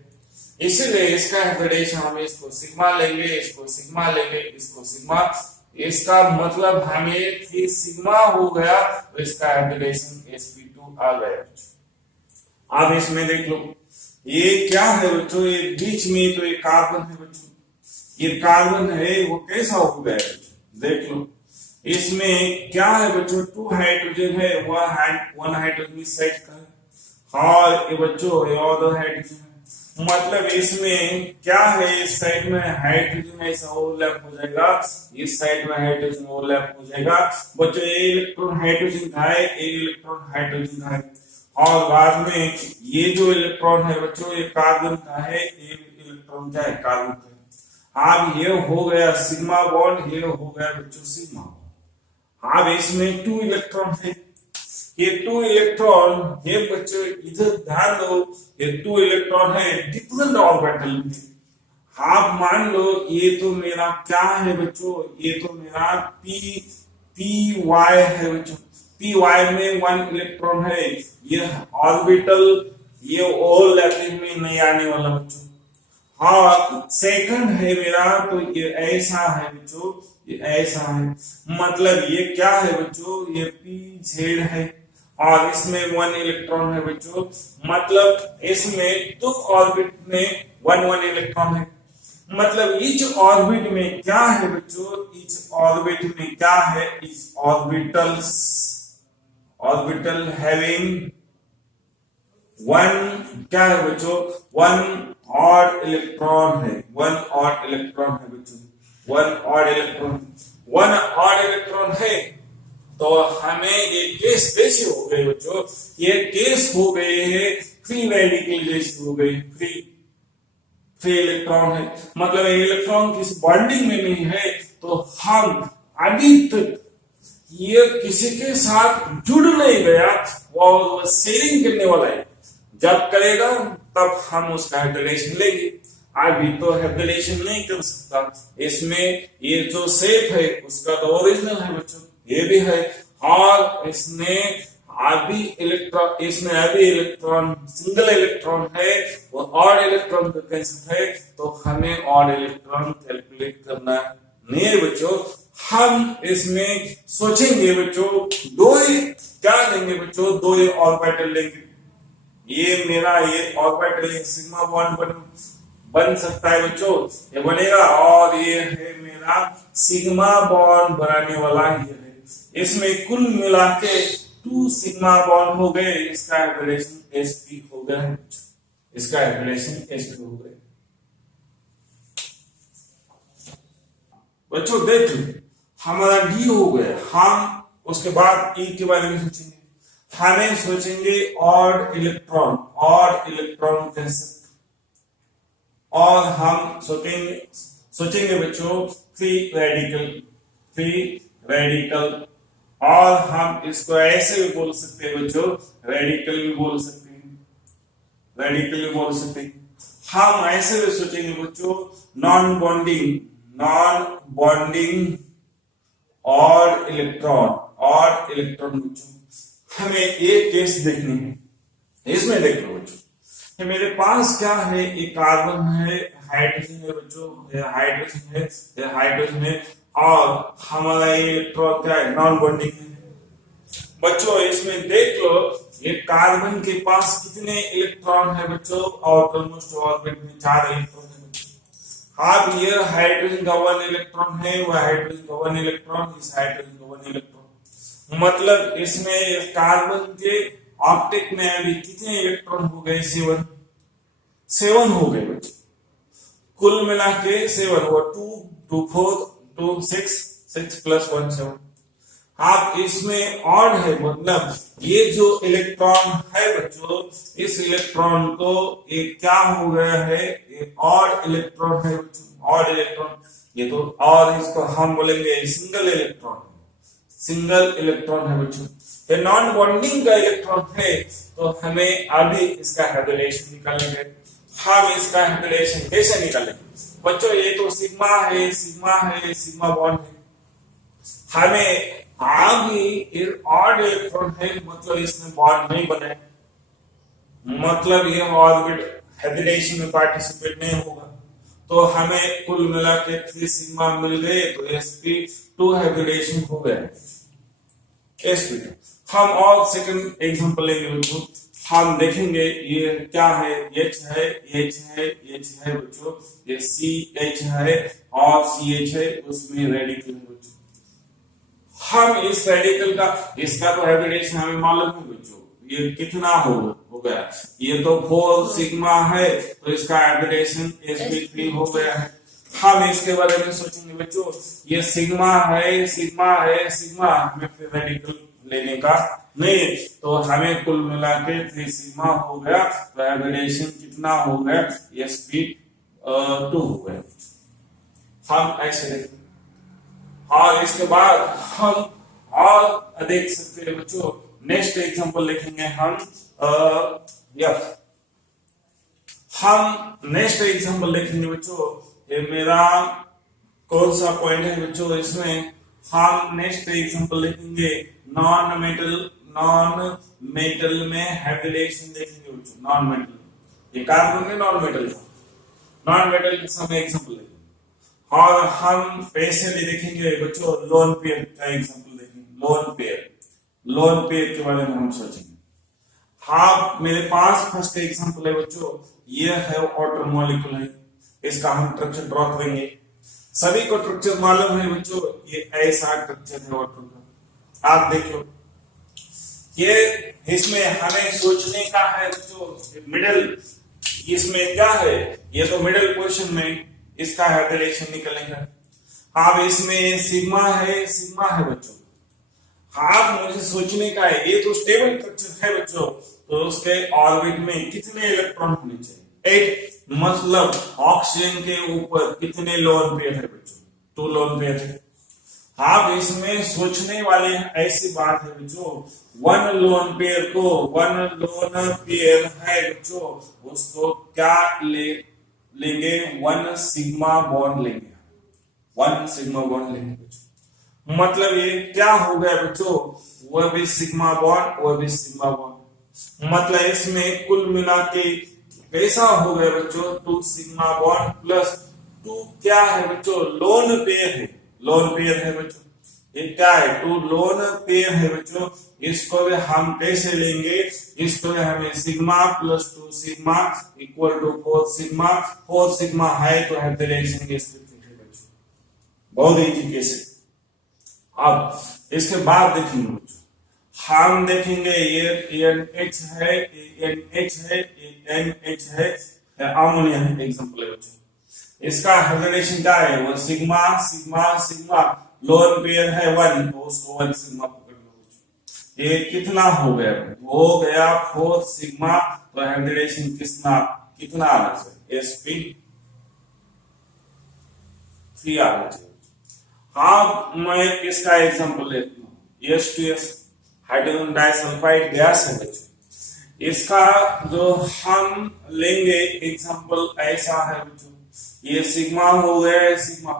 इसलिए इसका हाइब्रिडेशन हम इसको सिग्मा लेंगे, इसको सिग्मा लेंगे, इसको सिग्मा, इसका मतलब हमें कि सिग्मा हो गया, तो इसका हाइब्रिडेशन sp2 आ गया। अब इसमें देख लो ये क्या है बच्चों, ये बीच में तो ये कार्बन है बच्चों, ये कार्बन है, वो कैसा हो गया है देख लो, इसमें क्या है बच्चों, 2 हाइड्रोजन है, वन हाइड्रोजन इस साइड का है, और ये बच्चों ये और हाइड्रोजन है, मतलब इसमें क्या है, इस साइड में हाइड्रोजन ऐसा ओवरलैप हो जाएगा, इस साइड में हाइड्रोजन ओवरलैप हो जाएगा बच्चों, ये इलेक्ट्रॉन हाइड्रोजन का है, ये इलेक्ट्रॉन हाइड्रोजन का है, और बाद में ये जो इलेक्ट्रॉन है बच्चों, ये कार्बन का है, ये इलेक्ट्रॉन क्या है, कार्बन का है। अब ये हो गया सिग्मा बॉन्ड, ये हो गया बच्चों सिग्मा बॉन्ड। अब इसमें 2 इलेक्ट्रॉन है, ये 2 इलेक्ट्रॉन, ये बच्चों इधर ध्यान दो, ये 2 इलेक्ट्रॉन है डिफरेंट ऑर्बिटल में। आप मान लो ये तो मेरा क्या है बच्चों, ये तो मेरा पी वाई है बच्चों, पी वाई में 1 इलेक्ट्रॉन है, ये ऑर्बिटल ये ओवरलैपिंग में नहीं आने वाला बच्चों। हाँ सेकंड है मेरा, तो ये ऐसा है बच्चों, ये ऐसा है, मतलब ये क्या है बच्चों, ये पी जेड है, और इसमें 1 इलेक्ट्रॉन है बच्चों, मतलब इसमें 2 ऑर्बिट में 1 इलेक्ट्रॉन है, मतलब ईच ऑर्बिट में क्या है बच्चों, ईच ऑर्बिट में क्या है, ईच ऑर्बिटल्स, ऑर्बिटल हैविंग 1 क्या है बच्चों, 1 ऑड इलेक्ट्रॉन है, 1 ऑड इलेक्ट्रॉन है बच्चों, 1 ऑड इलेक्ट्रॉन, 1 ऑड इलेक्ट्रॉन है, तो हमें ये केस कैसे हो गए बच्चों, ये केस हो गए हैं फ्री रेडिकल जैसे हो गए, फ्री इलेक्ट्रॉन है, मतलब इलेक्ट्रॉन किसी बॉन्डिंग में नहीं है, तो हम अभी तक ये किसी के साथ जुड़ नहीं गया, वो शेयरिंग करने वाला है, जब करेगा तब हम उसका हाइब्रिडेशन लेंगे, अभी तो हाइब्रिडेशन नहीं कर सकता। इसमें ये जो शेप है उसका तो ओरिजिनल है बच्चों, ये भी है, और इसमें अभी इलेक्ट्रॉन सिंगल इलेक्ट्रॉन है, वो ऑड इलेक्ट्रॉन का कंसेप्ट है, तो हमें ऑड इलेक्ट्रॉन कैलकुलेट करना नहीं है बच्चों, हम इसमें सोचेंगे बच्चों, 2 क्या लेंगे बच्चों, 2 ऑर्बिटल लेंगे, ये मेरा ये ऑर्बिटल सिग्मा बॉन्ड बन सकता है बच्चों, ये बनेगा, और ये है मेरा सिग्मा बॉन्ड बनाने वाला ही है, इसमें कुल मिला के 2 सिग्मा बॉन्ड हो गए, इसका हाइब्रिडेशन sp हो गया, इसका हाइब्रिडेशन sp हो गया बच्चों। देख लो हमारा डी हो गया, हम उसके बाद ई के बारे में सोचेंगे, हमें सोचेंगे ऑड इलेक्ट्रॉन कंसेप्ट, और हम सोचेंगे बच्चों फ्री रेडिकल, और हम इसको ऐसे भी बोल सकते हैं बच्चों, रेडिकल भी बोल सकते हैं, रेडिकली बोल सकते हैं। हम ऐसे भी सोचेंगे बच्चों, नॉन बॉन्डिंग और इलेक्ट्रॉन बच्चों, हमें एक केस देखनी है। इसमें देख लो बच्चों, मेरे पास क्या है, एक कार्बन है, हाइड्रोजन है बच्चों, हाइड्रोजन है और हमारा ये इलेक्ट्रॉन क्या है, नॉन बॉन्डिंग है बच्चों। इसमें देख लो, ये कार्बन के पास कितने इलेक्ट्रॉन है बच्चों, आउटरमोस्ट ऑर्बिट में 4 इलेक्ट्रॉन है बच्चों। आप ये हाइड्रोजन का 1 इलेक्ट्रॉन है, वह हाइड्रोजन का 1 इलेक्ट्रॉन, इस हाइड्रोजन का 1 इलेक्ट्रॉन, मतलब इसमें कार्बन के ऑप्टिक में अभी कितने इलेक्ट्रॉन हो गए, 7 हो गए बच्चों, कुल मिला के 7 हुआ, 2 2 4 2 6 प्लस 1 7। आप इसमें ऑड है, मतलब ये जो इलेक्ट्रॉन है बच्चों, इस इलेक्ट्रॉन को एक क्या हो गया है, ये ऑड इलेक्ट्रॉन है बच्चों, ऑड इलेक्ट्रॉन। ये तो और इसको हम बोलेंगे सिंगल इलेक्ट्रॉन है बच्चों। ये नॉन बॉन्डिंग का इलेक्ट्रॉन है, तो हमें अभी इसका हाइब्रिडेशन निकालेंगे। हम इसका हाइब्रिडेशन कैसे निकालेंगे बच्चों, ये तो सिग्मा बॉन्ड है, हमें आगे ऑड इलेक्ट्रॉन है, मतलब इसमें बॉन्ड नहीं बने, मतलब ये ऑर्बिट हाइब्रिडेशन में पार्टिसिपेट नहीं होगा, तो हमें कुल मिला के 3 सिग्मा मिल गए, तो sp2 हाइब्रिडेशन हो गया sp2। हम और सेकंड एग्जांपल लेंगे बच्चों, हम देखेंगे ये क्या है, H है बच्चों, ये CH है और CH है, उसमें रेडिकल है बच्चों। हम इस रेडिकल का, इसका तो हाइब्रिडेशन हमें मालूम है बच्चों, ये कितना हो गया, ये तो 4 सिग्मा है, तो इसका हाइब्रिडेशन sp3 हो गया है। हम इसके बारे में सोचेंगे बच्चों, ये सिग्मा है, हमें फिर रेडिकल लेने का नहीं, तो हमें कुल मिला के 3 सिग्मा हो गया, तो हाइब्रिडेशन कितना हो गया, sp2 हो गया। हम ऐसे देखेंगे और इसके बाद हम और देख सकते हैं बच्चों, नेक्स्ट एग्जांपल लिखेंगे हम नेक्स्ट एग्जांपल लिखेंगे बच्चों। ये मेरा कौन सा पॉइंट है बच्चों, इसमें हम नेक्स्ट एग्जांपल लिखेंगे नॉन मेटल में हाइब्रिडेशन देखेंगे बच्चों। नॉन मेटल, ये कार्बन में नॉन मेटल के समय एग्जांपल लेंगे, और हम स्पेशली देखेंगे बच्चों लोन पेयर का एग्जांपल देखेंगे। लोन पेयर के बारे में हम सोचेंगे। हाँ, मेरे पास फर्स्ट एग्जांपल है बच्चों, ये है वाटर मॉलिक्यूल है, इसका हम स्ट्रक्चर ड्रॉ करेंगे। सभी को स्ट्रक्चर मालूम है बच्चों, ये ऐसा स्ट्रक्चर है वाटर का, आप देख लो। ये इसमें हमें सोचने का है बच्चों, मिडिल, इसमें क्या है, ये तो मिडिल पोजीशन में इसका हाइब्रिडेशन निकलेगा। अब इसमें सिग्मा है बच्चों। आप मुझे सोचने का है, ये तो स्टेबल स्ट्रक्चर है बच्चों, तो उसके ऑर्बिट में कितने इलेक्ट्रॉन होने चाहिए, 8, मतलब ऑक्सीजन के ऊपर कितने लोन पेयर है बच्चों, 2 लोन पेयर है। आप इसमें सोचने वाले ऐसी बात है बच्चों, 1 लोन पेयर है बच्चों, उसको क्या लेंगे, 1 सिग्मा बॉन्ड लेंगे, 1 सिग्मा बॉन्ड लेंगे बच्चों। मतलब ये क्या हो गया बच्चों, वह भी सिग्मा बॉन्ड, मतलब इसमें कुल मिला के कैसा हो गया बच्चों, 2 सिग्मा बॉन्ड प्लस 2 क्या है बच्चों, लोन पेयर है बच्चों। ये क्या है, 2 लोन पेयर है बच्चों। इसको भी हम कैसे लेंगे, इसको भी हमें sigma plus 2 sigma equal to 4 sigma है, तो हाइब्रिडेशन के बच्चों बहुत इजी केस है। अब इसके बाद देखेंगे बच्चों, हम देखेंगे ये NH है, अमोनिया है, एग्जांपल है बच्चों। इसका हाइब्रिडेशन क्या है, वो सिग्मा लोन पेयर है 1, तो उसको 1 सिग्मा पकड़ लो। ये कितना हो गया 4 सिग्मा, तो हाइब्रिडेशन कितना आना चाहिए, sp3 आना चाहिए। हाँ, मैं इसका एग्जांपल लेता हूँ, H2S हाइड्रोजन डाइसल्फाइड गैस है बच्चों। इसका जो हम लेंगे एग्जांपल ऐसा है बच्चों, ये सिग्मा हो गया है। सिग्मा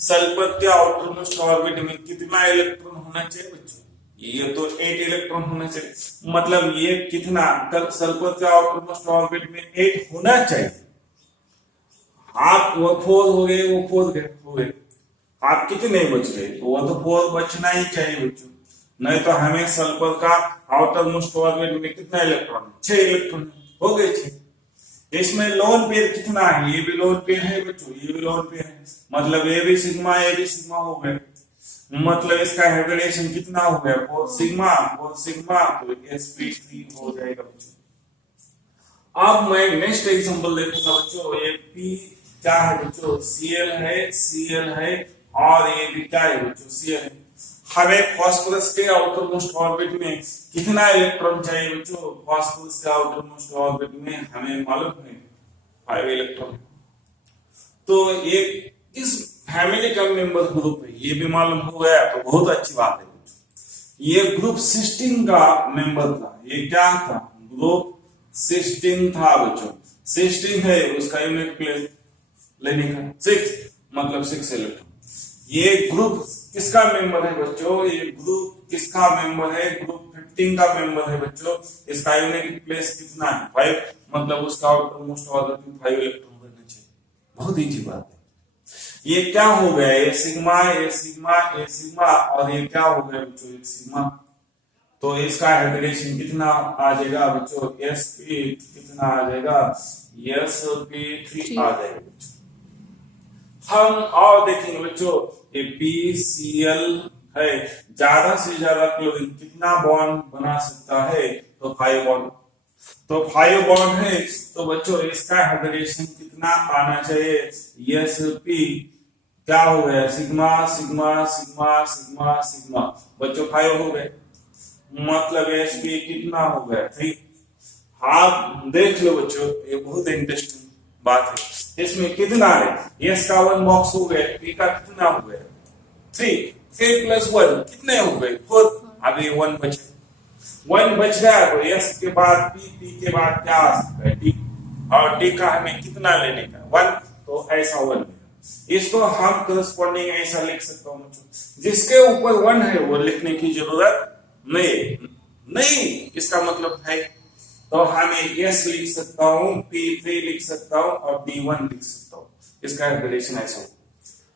सल्फर के आउटर मोस्ट ऑर्बिट में कितना इलेक्ट्रॉन होना चाहिए बच्चों? ये तो 8 इलेक्ट्रॉन होना चाहिए। मतलब ये कितना सल्फर के आउटर मोस्ट ऑर्बिट में 8 होना चाहिए। आप वो 4 हो गए, वो 4 हो गए, आप कितने बच गए? वो तो 4 बचना ही चाहिए बच्चों, नहीं तो हमें सल्फर का आउटर मोस्ट ऑर्बिट में कितना इलेक्ट्रॉन? 6 इलेक्ट्रॉन हो गए 6। इसमें लोन पेयर कितना है? ये भी लोन पेयर है बच्चों, ये भी लोन पेयर है, मतलब ये भी सिग्मा हो गए। मतलब इसका हाइब्रिडेशन कितना हो गया? 4 सिग्मा, तो sp3 हो जाएगा बच्चों। अब मैं नेक्स्ट एग्जांपल देखूंगा बच्चों। ये p क्या है बच्चों? Cl है और ये भी क्या है बच्चों? Cl है। हमें फास्फोरस के आउटर मोस्ट ऑर्बिट में कितना इलेक्ट्रॉन चाहिए बच्चों? फास्फोरस के आउटर मोस्ट ऑर्बिट में हमें मालूम है 5 इलेक्ट्रॉन। तो ये किस फैमिली का मेंबर ग्रुप है ये भी मालूम हो गया, तो बहुत अच्छी बात है बच्चों। ये ग्रुप सिस्टीन का मेंबर था। ये क्या था? ग्रुप सिस्टीन था बच्चों। सिस्टीन है, उसका यूनिट प्लेस लेने का 6, मतलब 6 इलेक्ट्रॉन। ये ग्रुप किसका मेंबर है बच्चों? ये ग्रुप किसका मेंबर है? ग्रुप 15 का मेंबर है बच्चों। इसका यूनिट प्लेस कितना है? 5, मतलब उसका आउटर मोस्ट ऑर्बिट में 5 इलेक्ट्रॉन रहना चाहिए। बहुत ईजी बात है। ये क्या हो गया? ये सिग्मा और ये क्या हो गया बच्चों? एक सिग्मा। तो इसका हाइब्रिडेशन कितना आ जाएगा बच्चों? sp कितना आ जाएगा? sp3 आ जाएगा बच्चों। हम और देखेंगे बच्चों, ये PCl है, ज्यादा से ज्यादा क्लोरीन कितना बॉन्ड बना सकता है? तो 5 बॉन्ड। तो 5 बॉन्ड है, तो बच्चों इसका हाइब्रिडेशन कितना आना चाहिए? sp क्या हो गया? सिग्मा बच्चों 5 हो गए, मतलब sp कितना हो गया? 3। आप देख लो बच्चों, ये बहुत इंटरेस्टिंग बात है। इसमें कितना है? s का 1 बॉक्स हो गया, p का कितना हो गया? 3 प्लस 1 कितने हो गए? 4। अभी 1 बच गया, तो s के बाद p के बाद क्या आ सकता है? d, और d का हमें कितना लेने का? 1, तो ऐसा 1। इसको हम करस्पॉन्डिंग ऐसा लिख सकता हूं बच्चों, जिसके ऊपर 1 है वो लिखने की जरूरत नहीं। इसका मतलब है, तो हमें s लिख सकता हूं, p3 लिख सकता हूं और d1 लिख सकता हूं। इसका हाइब्रिडेशन ऐसा हो।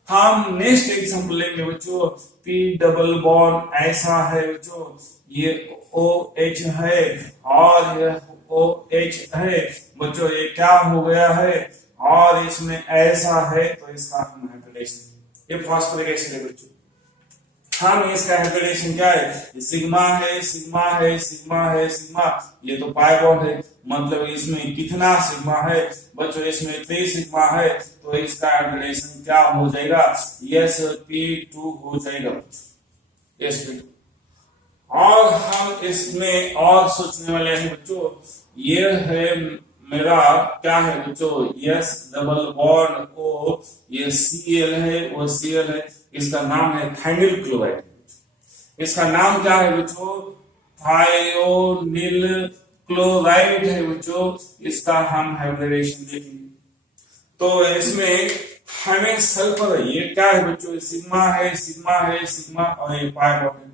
हम नेक्स्ट एग्जांपल लेंगे बच्चों। p डबल बॉन्ड ऐसा है बच्चों, ये OH है और यह OH है बच्चों। ये क्या हो गया है? और इसमें ऐसा है, तो इसका हम हाइब्रिडेशन, ये फास्फोरिक एसिड है बच्चों। हम इसका हाइब्रिडेशन क्या है? सिग्मा है। ये तो पाई बॉन्ड है, मतलब इसमें कितना सिग्मा है बच्चों? इसमें 3 सिग्मा है, तो इसका हाइब्रिडेशन क्या हो जाएगा? sp2 हो जाएगा sp2। और हम इसमें और सोचने वाले हैं बच्चों। ये है मेरा क्या है बच्चों? s डबल बॉन्ड O, ये Cl है, वो Cl है। इसका नाम है थायोनिल क्लोराइड। इसका नाम क्या है बच्चों? थायोनिल क्लोराइड है बच्चों। इसका हम हाइब्रिडेशन देखेंगे। तो इसमें हमें सल्फर है, ये क्या है बच्चों? सिग्मा है और ये पाई बॉन्ड है।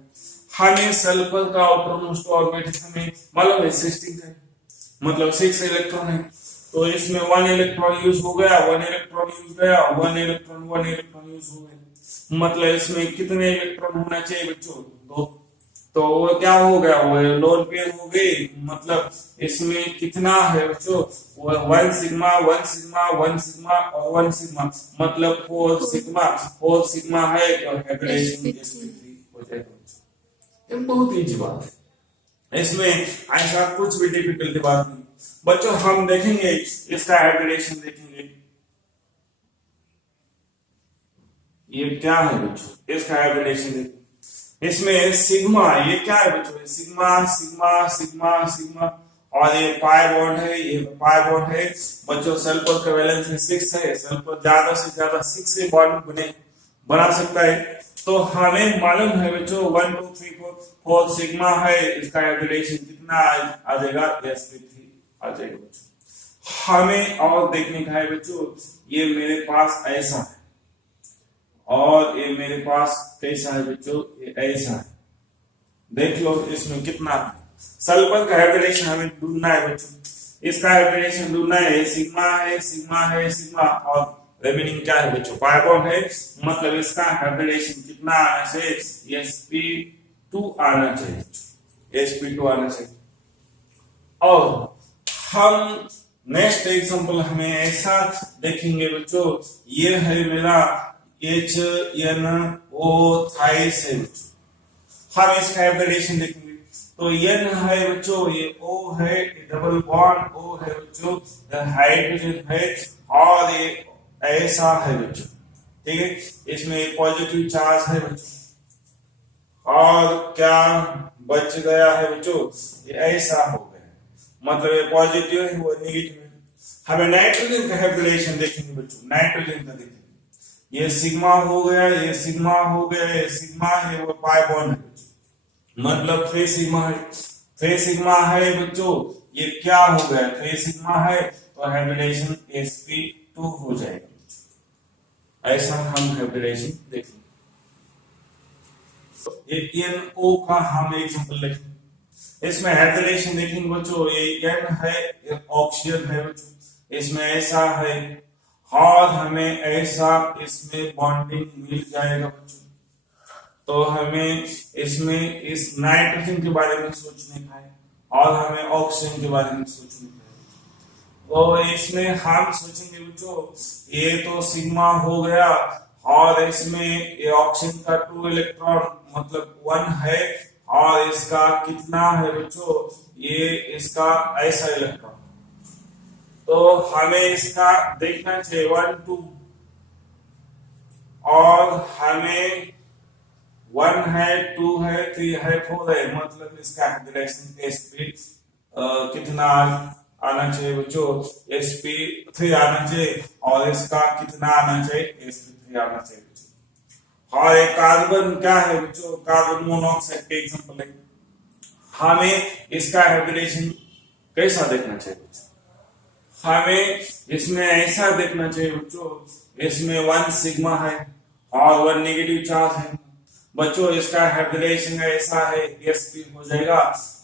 हमें सल्फर का आउटर मोस्ट ऑर्बिट हमें मालूम है 16 है, मतलब 6 इलेक्ट्रॉन है। तो इसमें 1 इलेक्ट्रॉन यूज हो गया, 1 इलेक्ट्रॉन यूज हो गया, मतलब इसमें कितने इलेक्ट्रॉन होना चाहिए बच्चों? 2। तो वो क्या हो गया? वो लोन पेयर हो गई, मतलब इसमें कितना है बच्चों? 1 सिग्मा और 1 सिग्मा, मतलब 4 सिग्मा है, तो हाइब्रिडेशन sp3 हो जाएगा। ये बहुत इजी बात है, इसमें ऐसा कुछ भी डिफिकल्टी बात नहीं बच्चों। हम देखेंगे इसका हाइब्रिडेशन देखेंगे। ये क्या है बच्चों? इसका हाइब्रिडेशन देखेंगे। इसमें सिग्मा, ये क्या है बच्चों? सिग्मा और ये पाई बॉन्ड है, ये पाई बॉन्ड है बच्चों। सल्फर का वैलेंस 6 है, सल्फर ज्यादा से ज्यादा 6 से बॉन्ड बना सकता है। तो हमें मालूम है बच्चों 1 2 3 4 सिग्मा है, इसका हाइब्रिडेशन कितना कितना आ जाएगा, sp3 आ जाएगा बच्चों। हमें और देखने का है बच्चों, ये मेरे पास ऐसा है और ये मेरे पास कैसा है बच्चों, ये ऐसा है। देख लो इसमें कितना है। सल्फर का हाइब्रिडेशन हमें ढूंढना है बच्चों, इसका हाइब्रिडेशन ढूंढना है। सिग्मा है, सिग्मा है, सिग्मा, और रिमेनिंग क्या है बच्चों, पाई बॉन्ड है। मतलब इसका हाइब्रिडेशन कितना आना चाहिए, sp2 आना चाहिए, sp2 आना चाहिए। और हम नेक्स्ट एग्जांपल हमें ऐसा देखेंगे बच्चों, ये है मेरा HNO थाइस है बच्चों। हम इसका हाइब्रिडेशन देखेंगे तो N है बच्चों, ये O है, डबल बॉन्ड O है बच्चों, हाइड्रोजन है, और ये ऐसा है बच्चों, ठीक है। इसमें पॉजिटिव चार्ज है बच्चों, और क्या बच गया है बच्चों, ये ऐसा हो गया, मतलब ये पॉजिटिव है, वो नेगेटिव है। हमें नाइट्रोजन का हाइब्रिडेशन देखेंगे बच्चों, नाइट्रोजन का देखेंगे, ये सिग्मा हो गया, ये सिग्मा हो गया, ये सिग्मा है, वो पाई बॉन्ड है, मतलब 3 सिग्मा है, 3 सिग्मा है बच्चों। ये क्या हो गया, 3 सिग्मा है, तो हाइब्रिडेशन sp2 हो जाएगा। ऐसा हम हाइब्रिडेशन देखेंगे। तो ये NO का हम एग्जांपल लिखेंगे, इसमें हाइब्रिडेशन देखेंगे बच्चों। ये N है, ये ऑक्सीजन है बच्चों, इसमें ऐसा है, और हमें ऐसा इसमें बॉन्डिंग मिल जाएगा बच्चों। तो हमें इसमें इस नाइट्रोजन के बारे में सोचने का है, और हमें ऑक्सीजन के बारे में सोचने का है। तो इसमें हम सोचेंगे बच्चों, ये तो सिग्मा हो गया, और इसमें ये ऑक्सीजन का 2 इलेक्ट्रॉन मतलब 1 है, और इसका कितना है बच्चों, ये इसका ऐसा इलेक्ट्रॉन। तो हमें इसका देखना चाहिए 1 2, और हमें 1 है, 2 है, 3 है, 4 है, मतलब इसका हाइब्रिडेशन sp कितना आना चाहिए बच्चों, sp3 आना चाहिए, और इसका कितना आना चाहिए, sp3 आना चाहिए बच्चों। और एक कार्बन क्या है बच्चों, कार्बन मोनोऑक्साइड के एग्जांपल है। हमें इसका हाइब्रिडेशन कैसा देखना चाहिए बच्चों, हमें इसमें ऐसा देखना चाहिए बच्चों, इसमें 1 सिग्मा है और 1 नेगेटिव चार्ज है बच्चों। इसका हाइब्रिडेशन ऐसा है, sp हो जाएगा।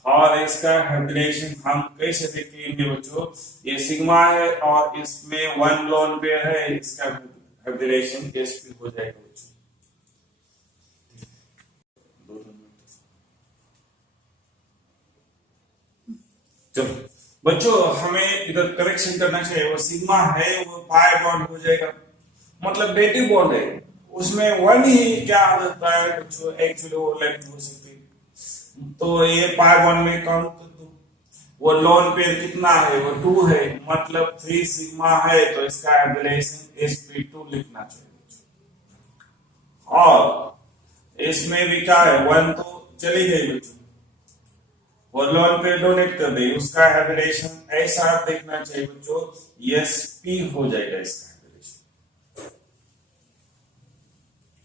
और इसका हाइब्रिडेशन हम कैसे देखेंगे बच्चों, ये सिग्मा है और इसमें 1 लोन पेयर है, इसका हाइब्रिडेशन sp हो जाएगा बच्चों। चलो बच्चों, हमें इधर करेक्शन करना चाहिए। वो सिग्मा है, वो पाई बॉन्ड हो जाएगा, मतलब डेटिव बॉन्ड है, उसमें 1 ही क्या आ जाता है बच्चों, एक्चुअली वो लेंथ हो सकती है। तो ये पाई बॉन्ड में काउंट कर दो, वो लोन पेयर कितना है, वो 2 है, मतलब 3 सिग्मा है, तो इसका हाइब्रिडेशन sp2 लिखना चाहिए। और इसमें भी क्या है, 1 तो चली गई बच्चों, और लोन पे डोनेट कर दे, उसका हाइब्रिडेशन ऐसा देखना चाहिए बच्चों, sp हो जाएगा इसका।